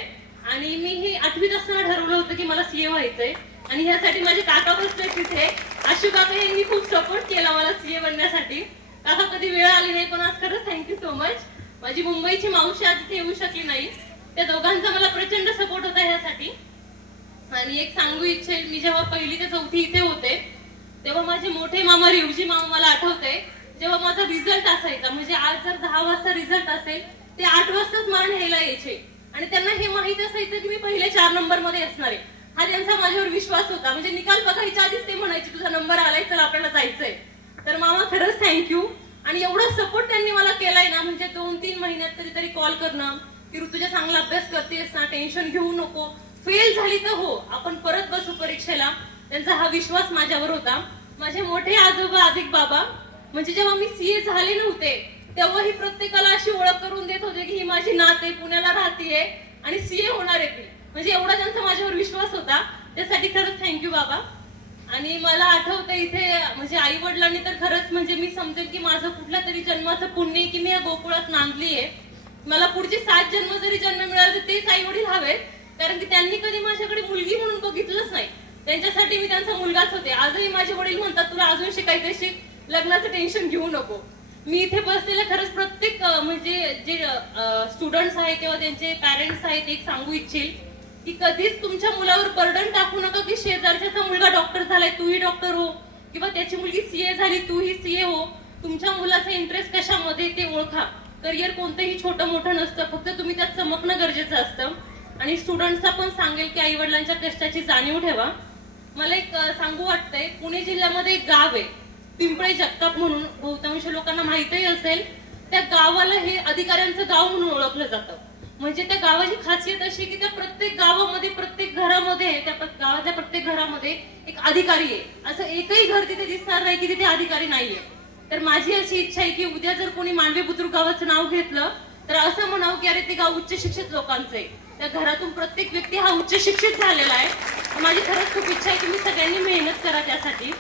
आणि मी हे 8वीत असताना ठरवलं होतं की मला CA व्हायचंय. आणि ह्यासाठी माझे काका बसले तिथे, आशू काका यांनी खूप सपोर्ट केला मला CA बनण्यासाठी. काका कधी वेळ आली नाही, पण आज खरंच थँक्यू सो मच. माझी मुंबईची मावशी आज इथे येऊ शकली नाही, त्या दोघांचा मला प्रचंड सपोर्ट होता ह्यासाठी. आणि एक सांगू इच्छेल, मी जेव्हा 1ली ते 4थी इथे होते तेव्हा माझे मोठे मामा रेवजी मामा मला आठवते, जेव्हा माझा रिझल्ट असायचा, म्हणजे आज जर 10 वाजता रिझल्ट असेल ते 8 वाजताच मला न्यायला यायचे. आणि त्यांना हे माहित असायचं की मी पहिले 4 नंबरमध्ये असणार आहे. हा त्यांचा माझ्यावर विश्वास होता. म्हणजे निकाल बघायच्या आधीच ते म्हणायचे तुझा नंबर आलाय, चल आपल्याला जायचंय. तर मामा खरंच थँक्यू. आणि एवढा सपोर्ट त्यांनी मला केलाय ना, म्हणजे 2-3 महिन्यात कधीतरी कॉल करणं की ऋतुजा चांगला अभ्यास करतेस ना, टेन्शन घेऊ नको, फेल झाली तर हो आपण परत बसू परीक्षेला. त्यांचा हा विश्वास माझ्यावर होता. माझे मोठे आजोबा अधिक बाबा, म्हणजे जेव्हा मी CA झाले नव्हते तेव्हा ही प्रत्येकाला अशी ओळख करून देत होते की ही माझी नात आहे, पुण्याला राहतीये आणि CA होणार आहे ती. म्हणजे एवढा त्यांचा माझ्यावर विश्वास होता, त्यासाठी खरंच थँक्यू बाबा. आणि मला आठवतं इथे म्हणजे आई वडिलांनी तर खरंच म्हणजे मी समजेल की माझं कुठल्या तरी जन्माचं पुण्य की मी या गोकुळात नांदलीये. मला पुढचे 7 जन्म जरी जन्म मिळाले तर तेच आई वडील हवेत, कारण की त्यांनी कधी माझ्याकडे मुलगी म्हणून बघितलंच नाही. त्यांच्यासाठी मी त्यांचा मुलगाच होते. आजही माझे वडील म्हणतात तुला अजून शिकायचं शिक, लग्नाचं टेन्शन घेऊ नको. मी इथे बसलेल्या खरंच प्रत्येक म्हणजे जे स्टुडंट्स आहेत किंवा त्यांचे पॅरेंट्स आहेत एक सांगू इच्छेल की कधीच तुमच्या मुलावर बर्डन टाकू नका की शेजारच्याचा मुलगा डॉक्टर झालाय तूही डॉक्टर हो, किंवा त्याची मुलगी सीए झाली तूही सीए हो. तुमच्या मुलाचा इंटरेस्ट कशामध्ये ते ओळखा. करिअर कोणतंही छोटं मोठं नसतं, फक्त तुम्ही त्यात चमकणं गरजेचं असतं. आणि स्टुडंट्सला पण सांगेल की आई वडिलांच्या कष्टाची जाणीव ठेवा. मला एक सांगू वाटतंय, पुणे जिल्ह्यामध्ये एक गाव आहे पिंपळे जगताप म्हणून, बहुतांश लोकांना माहितही असेल. त्या गावाला हे अधिकाऱ्यांचं गाव म्हणून ओळखलं जातं. म्हणजे त्या गावाची खासियत अशी की त्या प्रत्येक गावामध्ये प्रत्येक घरामध्ये त्या गावाच्या प्रत्येक घरामध्ये एक अधिकारी आहे. असं एकही घर तिथे दिसणार नाही की तिथे अधिकारी नाहीये. तर माझी अशी इच्छा आहे की उद्या जर कोणी मांडवे बुद्रुक गावाचं नाव घेतलं तर असं म्हणावं की अरे ते गाव उच्च शिक्षित लोकांचं आहे. त्या घरातून प्रत्येक व्यक्ती हा उच्च शिक्षित झालेला आहे. माझी खरंच खूप इच्छा आहे की मी सगळ्यांनी मेहनत करा त्यासाठी.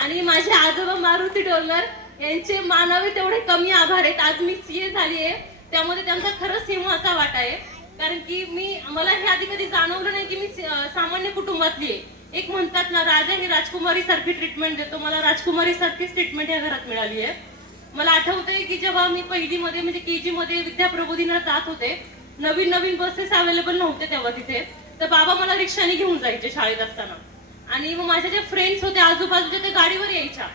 आणि माझे आजोबा मारुती डोलर यांचे मानावे तेवढे कमी आभार आहेत. आज मी सीए झाली आहे, त्यामध्ये त्यांचा खरंच सिंहाचा वाटा आहे. कारण की मला हे आधी कधी जाणवलं नाही की मी सामान्य कुटुंबातली आहे. एक म्हणतात ना, राजा ही राजकुमारी सारखी ट्रीटमेंट देतो, मला राजकुमारी सारखीच ट्रीटमेंट या घरात मिळाली आहे. मला आठवतंय की जेव्हा मी पहिलीमध्ये म्हणजे केजी मध्ये विद्याप्रबोधिनीला जात होते, नवीन नवीन बसेस अवेलेबल नव्हते तेव्हा तिथे, तर बाबा मला रिक्षाने घेऊन जायचे शाळेत असताना. आणि मग माझ्या ज्या फ्रेंड्स होत्या आजूबाजूच्या त्या गाडीवर यायच्या.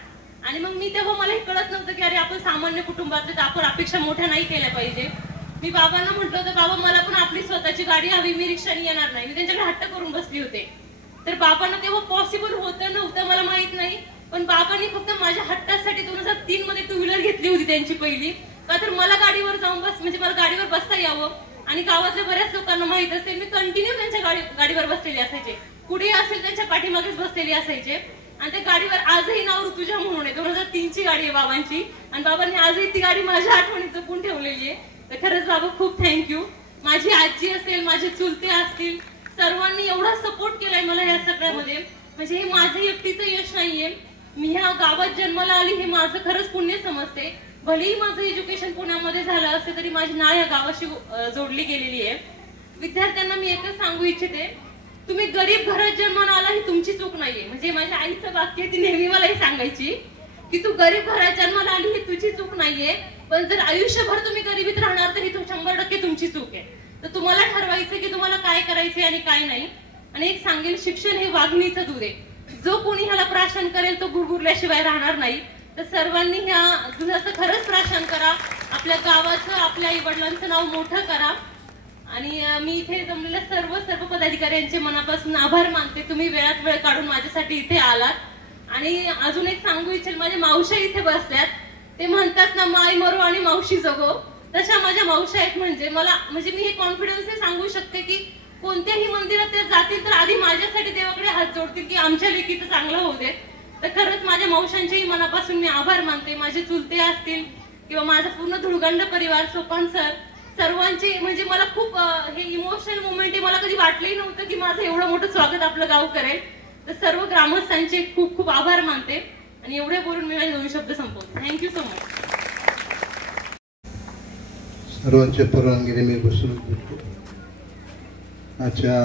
आणि मग मी तेव्हा मला हे कळत नव्हतं की अरे आपण सामान्य कुटुंबातले, आपण अपेक्षा मोठ्या नाही केल्या पाहिजे. मी बाबांना म्हटलं होतं बाबा मला पण आपली स्वतःची गाडी हवी, मी रिक्षाने येणार नाही. मी त्यांच्याकडे हट्ट करून बसली होते. तर बाबांना तेव्हा पॉसिबल होतं नव्हतं मला माहित नाही, पण बाबांनी फक्त माझ्या हट्टासाठी 2003 मध्ये टू व्हीलर घेतली होती त्यांची पहिली. का तर मला गाडीवर जाऊन म्हणजे मला गाडीवर बसता यावं. आणि गावातल्या बऱ्याच लोकांना माहित असेल मी कंटिन्यू त्यांच्या गाडीवर बसलेली असायचे, कुठे असेल त्यांच्या पाठीमागेच बसलेली असायचे. आणि त्या गाडीवर आजही नाव ऋतुजा म्हणून आहे. 2003 ची गाडी आहे बाबांची, आणि बाबांनी आजही ती गाडी माझ्या आठवणीत जपून ठेवलेली आहे. तर खरंच बाबा खूप थँक्यू. माझी आजी असेल, माझे चुलते असतील, सर्वांनी एवढा सपोर्ट केलाय मला या सगळ्यामध्ये. म्हणजे हे माझं एकटीचं यश नाहीये. मी ह्या गावात जन्माला आली हे माझं खरंच पुण्य समजते. भलेही माझं एज्युकेशन पुण्यामध्ये झालं असते तरी माझी नाळ या गावाशी जोडली गेलेली आहे. विद्यार्थ्यांना मी एकच सांगू इच्छिते, तुम्ही गरीब घरात जन्माला आला ही तुमची चूक नाहीये. म्हणजे माझ्या आईचं वाक्य ती नेहमी मला हे सांगायची की तू गरीब घरात जन्माला आली ही तुझी चूक नाहीये, पण जर आयुष्यभर तुम्ही गरिबीत राहणार तर ही 100% तुमची चूक आहे. तर तुम्हाला ठरवायचं की तुम्हाला काय करायचंय आणि काय नाही. आणि एक सांगेल, शिक्षण हे वाघिणीचं दूध आहे. जो कोणी ह्याला प्राशन करेल तो गुरगुरल्याशिवाय राहणार नाही. तर सर्वांनी ह्या दुधाचं खरंच प्राशन करा, आपल्या गावाचं आपल्या आई वडिलांचं नाव मोठं करा. आणि मी इथे जमलेल्या सर्व पदाधिकाऱ्यांचे मनापासून आभार मानते. तुम्ही वेळात वेळ काढून माझ्यासाठी इथे आलात. आणि अजून एक सांगू इच्छेल, माझ्या मावश्या इथे बसल्यात. ते म्हणतात ना, माय मरो आणि मावशी जगो, तशा माझ्या मावश्या आहेत. म्हणजे मी हे कॉन्फिडन्सने सांगू शकते की कोणत्याही मंदिरात ते जातील तर आधी माझ्यासाठी देवाकडे हात जोडतील की आमच्या लेकीचं चांगलं होऊ देत. तर खरंच माझ्या मावशांच्याही मनापासून मी आभार मानते. माझे चुलते असतील किंवा माझा पूर्ण धुळगंड परिवार, सोपान सर, सर्वांचे म्हणजे मला खूप हे इमोशनल मोमेंट आहे. मला कधी वाटलंही नव्हतं की माझं एवढं मोठं स्वागत आपलं गाव करेल. तर सर्व ग्रामस्थांचे खूप खूप आभार मानते. आणि एवढे बोलून मी माझे 2 शब्द संपवते. Thank you so much. सर्वांच्या परवानगीने मी बसून बोलतो. आजच्या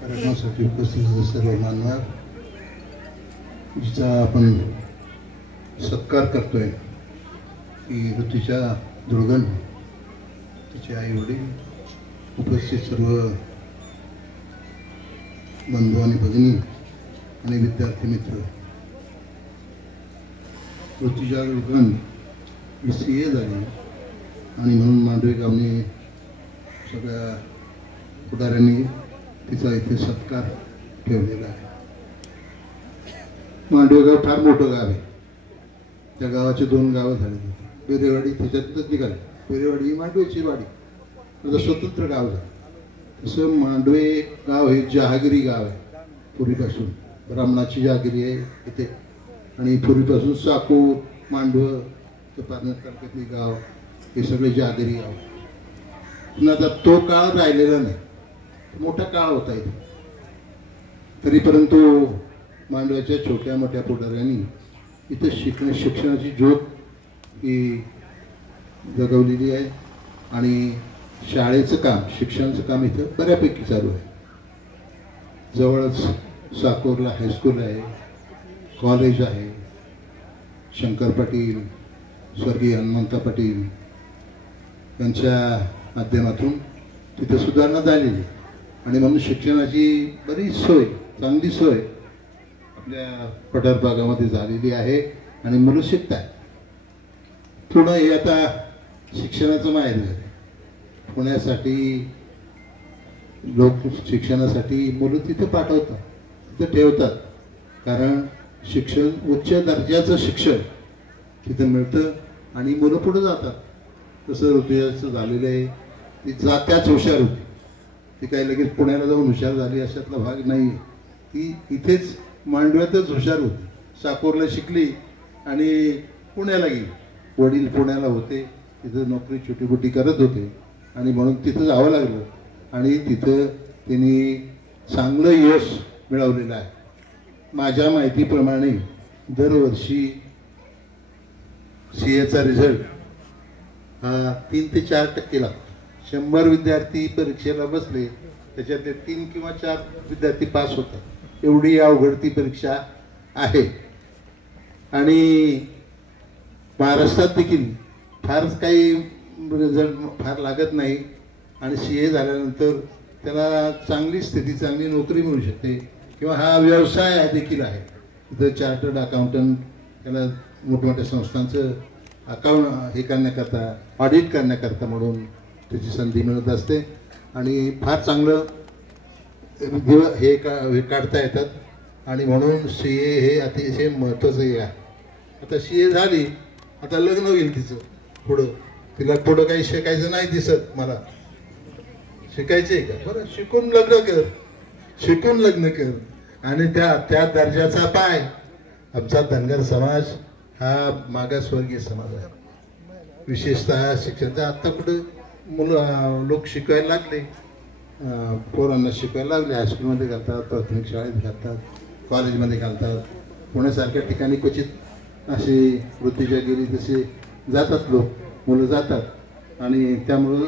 कार्यक्रमासाठी उपस्थित सर्व मान्यवर, जिचा आपण सत्कार करतोय की ऋतुजा धुळगण, तिचे आई वडील, उपस्थित सर्व बंधू आणि भगिनी आणि विद्यार्थी मित्र. ऋतुजा धुळगण ही सीए झाली आणि म्हणून मांडवे गावने सगळ्या पुढाऱ्यांनी तिचा इथे सत्कार ठेवलेला आहे. मांडवे गाव फार मोठं गाव आहे. त्या गावाचे 2 गावं झाली. पेरेवाडी त्याच्यातच निघाली. पेरेवाडी ही मांडवेची वाडी, आता स्वतंत्र गाव झालं. तसं मांडवे गाव हे जहागिरी गाव आहे. पूर्वीपासून ब्राह्मणाची जहागिरी आहे इथे. आणि पूर्वीपासून साकूर, मांडवं, पारनेर तालुक्यातली गाव हे सगळे जहागिरी गाव. पण आता तो काळ राहिलेला नाही. मोठा काळ होता इथे. तरी परंतु मांडव्याच्या छोट्या मोठ्या पुढाऱ्यांनी इथं शिक्षणाची ज्योत ही जगवलेली आहे. आणि शाळेचं काम, शिक्षणाचं काम इथं बऱ्यापैकी चालू आहे. जवळच साकोरला हायस्कूल आहे, कॉलेज आहे, शंकर पाटील स्वर्गीय हनुमंत पाटील यांच्या माध्यमातून तिथे सुधारणा झालेली आणि म्हणून शिक्षणाची बरीच सोय, चांगली सोय आपल्या पठार भागामध्ये झालेली आहे आणि मुलं शिकत आहेत. पुणे हे आता शिक्षणाचं माहेर झालं. पुण्यासाठी लोक शिक्षणासाठी मुलं तिथे पाठवतात, तिथे ठेवतात, कारण शिक्षण उच्च दर्जाचं शिक्षण तिथं मिळतं आणि मुलं पुढे जातात. तसं ऋतुजाचं झालेलं आहे. ती त्याच हुशार होती, ती काही लगेच पुण्याला जाऊन हुशार झाली अशातला भाग नाही. ती इथेच मांडव्यातच हुशार होती. साकोरला शिकली आणि पुण्याला गेली. वडील पुण्याला होते, तिथं नोकरी छोटी-मोठी करत होते आणि म्हणून तिथं जावं लागलं आणि तिथं तिने चांगलं यश मिळवलेलं आहे. माझ्या माहितीप्रमाणे दरवर्षी CAचा रिझल्ट हा 3 ते 4% लागतो. 100 विद्यार्थी परीक्षेला बसले त्याच्यातले 3 किंवा 4 विद्यार्थी पास होतात. एवढी अवघड ती परीक्षा आहे. आणि महाराष्ट्रात देखील फार काही रिझल्ट फार लागत नाही आणि CA झाल्यानंतर त्याला चांगली स्थिती, चांगली नोकरी मिळू शकते किंवा हा व्यवसाय देखील आहे. तिथं चार्टर्ड अकाउंटंट त्याला मोठमोठ्या संस्थांचं अकाउंट हे करण्याकरता, ऑडिट करण्याकरता म्हणून त्याची संधी मिळत असते आणि फार चांगलं हे काढता येतात आणि म्हणून CA हे अतिशय महत्त्वाचं हे आहे. आता CA झाली, आता लग्न होईल तिचं पुढं. तिला पुढं काही शिकायचं नाही दिसत मला. शिकायचं आहे का? बरं, शिकून लग्न कर, शिकून लग्न कर. आणि त्या दर्जाचा पाय आमचा धनगर समाज हा मागासवर्गीय समाज आहे. विशेषतः शिक्षणाचा आत्ता कुठं मुलं लोक शिकायला लागले, पोरांना शिकायला लागले. हायस्कूलमध्ये घालतात, प्राथमिक शाळेत घालतात, कॉलेजमध्ये घालतात. पुण्यासारख्या ठिकाणी क्वचित असे वृत्तीच्या गेली तसे जातात लोक, मुलं जातात आणि त्यामुळं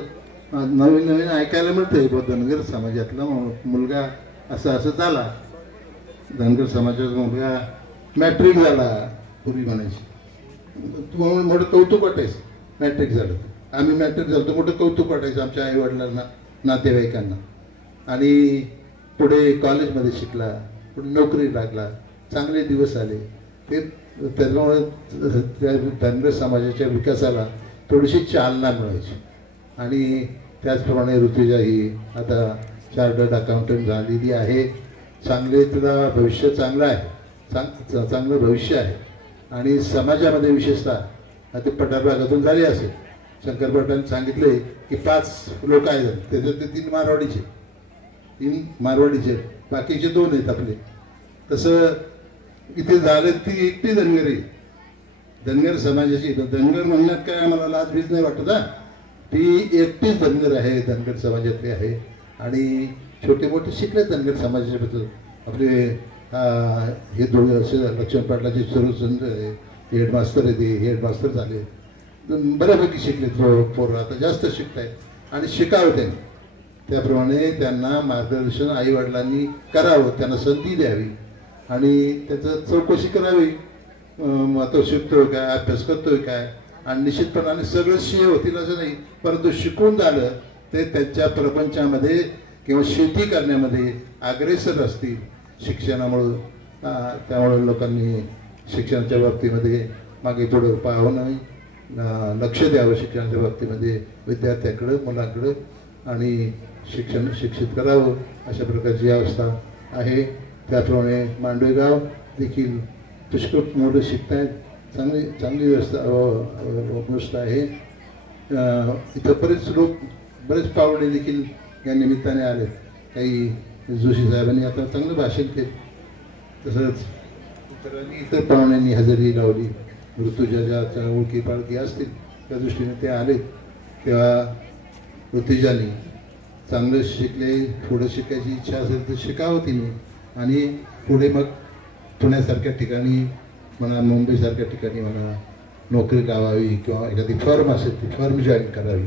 नवीन नवीन ऐकायला मिळतं. धनगर समाजातला मुलगा असं झाला, धनगर समाजाचा मुलगा मॅट्रिक झाला, पूर्वी म्हणायची. तू मोठं कौतुक वाटायचं मॅट्रिक झालं. आम्ही मॅट्रिक झालो तर मोठं कौतुक वाटायचं आमच्या आईवडिलांना, नातेवाईकांना. आणि पुढे कॉलेजमध्ये शिकला, पुढे नोकरी लागला, चांगले दिवस आले. ते त्याच्यामुळे त्या धनगर समाजाच्या विकासाला थोडीशी चालना मिळायची. आणि त्याचप्रमाणे ऋतुजा ही आता चार्टर्ड अकाउंटंट झालेली आहे. चांगले तिला भविष्य चांगलं आहे, चांगलं भविष्य आहे. आणि समाजामध्ये विशेषतः ते पठार भागातून झाले असेल. शंकर पाटलांनी सांगितले की 5 लोक आहेत, त्याच्यातले 3 मारवाडीचे, बाकीचे 2 आहेत आपले. तसं इथे झालं ती एकटी धनगर आहे, धनगर समाजाची. धनगर म्हणण्यात काय आम्हाला लाजबीज नाही वाटत. ती एकटीच धनगर आहे, धनगर समाजातली आहे. आणि छोटे मोठे शिकले धनगर समाजाच्याबद्दल. आपले हे लक्ष्मण पाटलाचे सुरचंद्र आहे, हेडमास्तर आहे, ते हेडमास्तर झाले, बऱ्यापैकी शिकले. पोरं आता जास्त शिकतायत आणि शिकावं त्यांनी. त्याप्रमाणे त्यांना मार्गदर्शन आईवडिलांनी करावं, त्यांना संधी द्यावी आणि त्याचं चौकशी करावी. तो शिकतोय काय, अभ्यास करतोय काय. आणि निश्चितपणाने सगळं CA होतील असं नाही, परंतु शिकून झालं ते त्यांच्या प्रपंचामध्ये किंवा शेती करण्यामध्ये अग्रेसर असतील शिक्षणामुळं. त्यामुळे लोकांनी शिक्षणाच्या बाबतीमध्ये मागे थोडं पाहावं नाही, लक्ष द्यावं शिक्षणाच्या बाबतीमध्ये विद्यार्थ्याकडं, मुलांकडं आणि शिक्षित करावं. अशा प्रकारची अवस्था आहे. त्याप्रमाणे मांडवे गाव देखील पुष्कळ मुलं शिकत आहेत. चांगली व्यवस्था आहे. इथं बरेच पाहुणे देखील या निमित्ताने आले. काही जोशी साहेबांनी आता चांगलं भाषण केलं, तसंच इतर पाहुण्यांनी हजेरी लावली. ऋतुजाच्या ओळखी पाळखी असतील त्या दृष्टीने ते आलेत. तेव्हा ऋतुजानी चांगलं शिकले, पुढं शिकायची इच्छा असेल तर शिकावं तिने आणि पुढे मग पुण्यासारख्या ठिकाणी म्हणा, मुंबईसारख्या ठिकाणी म्हणा नोकरी लावावी किंवा एखादी फर्म असेल ती फर्म जॉईन करावी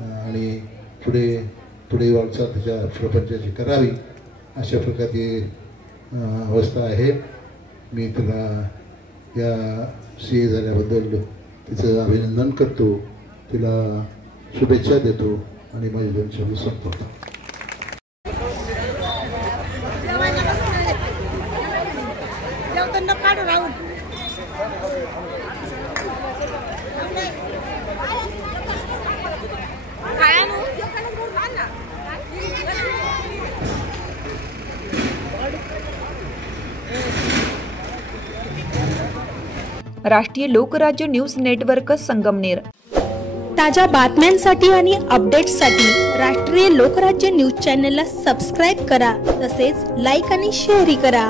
आणि पुढे वाटचाल त्याच्या प्रपंचाची करावी. अशा प्रकारची अवस्था आहे. मी तुला या CA झाल्याबद्दल तिचं अभिनंदन करतो, तिला शुभेच्छा देतो आणि माझे 2 शब्द संपवतो. राष्ट्रीय लोकराज्य न्यूज नेटवर्क संगमनेर. ताज्या बातम्यांसाठी आणि अपडेट्ससाठी राष्ट्रीय लोकराज्य न्यूज चॅनलला सबस्क्राईब करा, तसेच लाईक आणि शेअरही करा.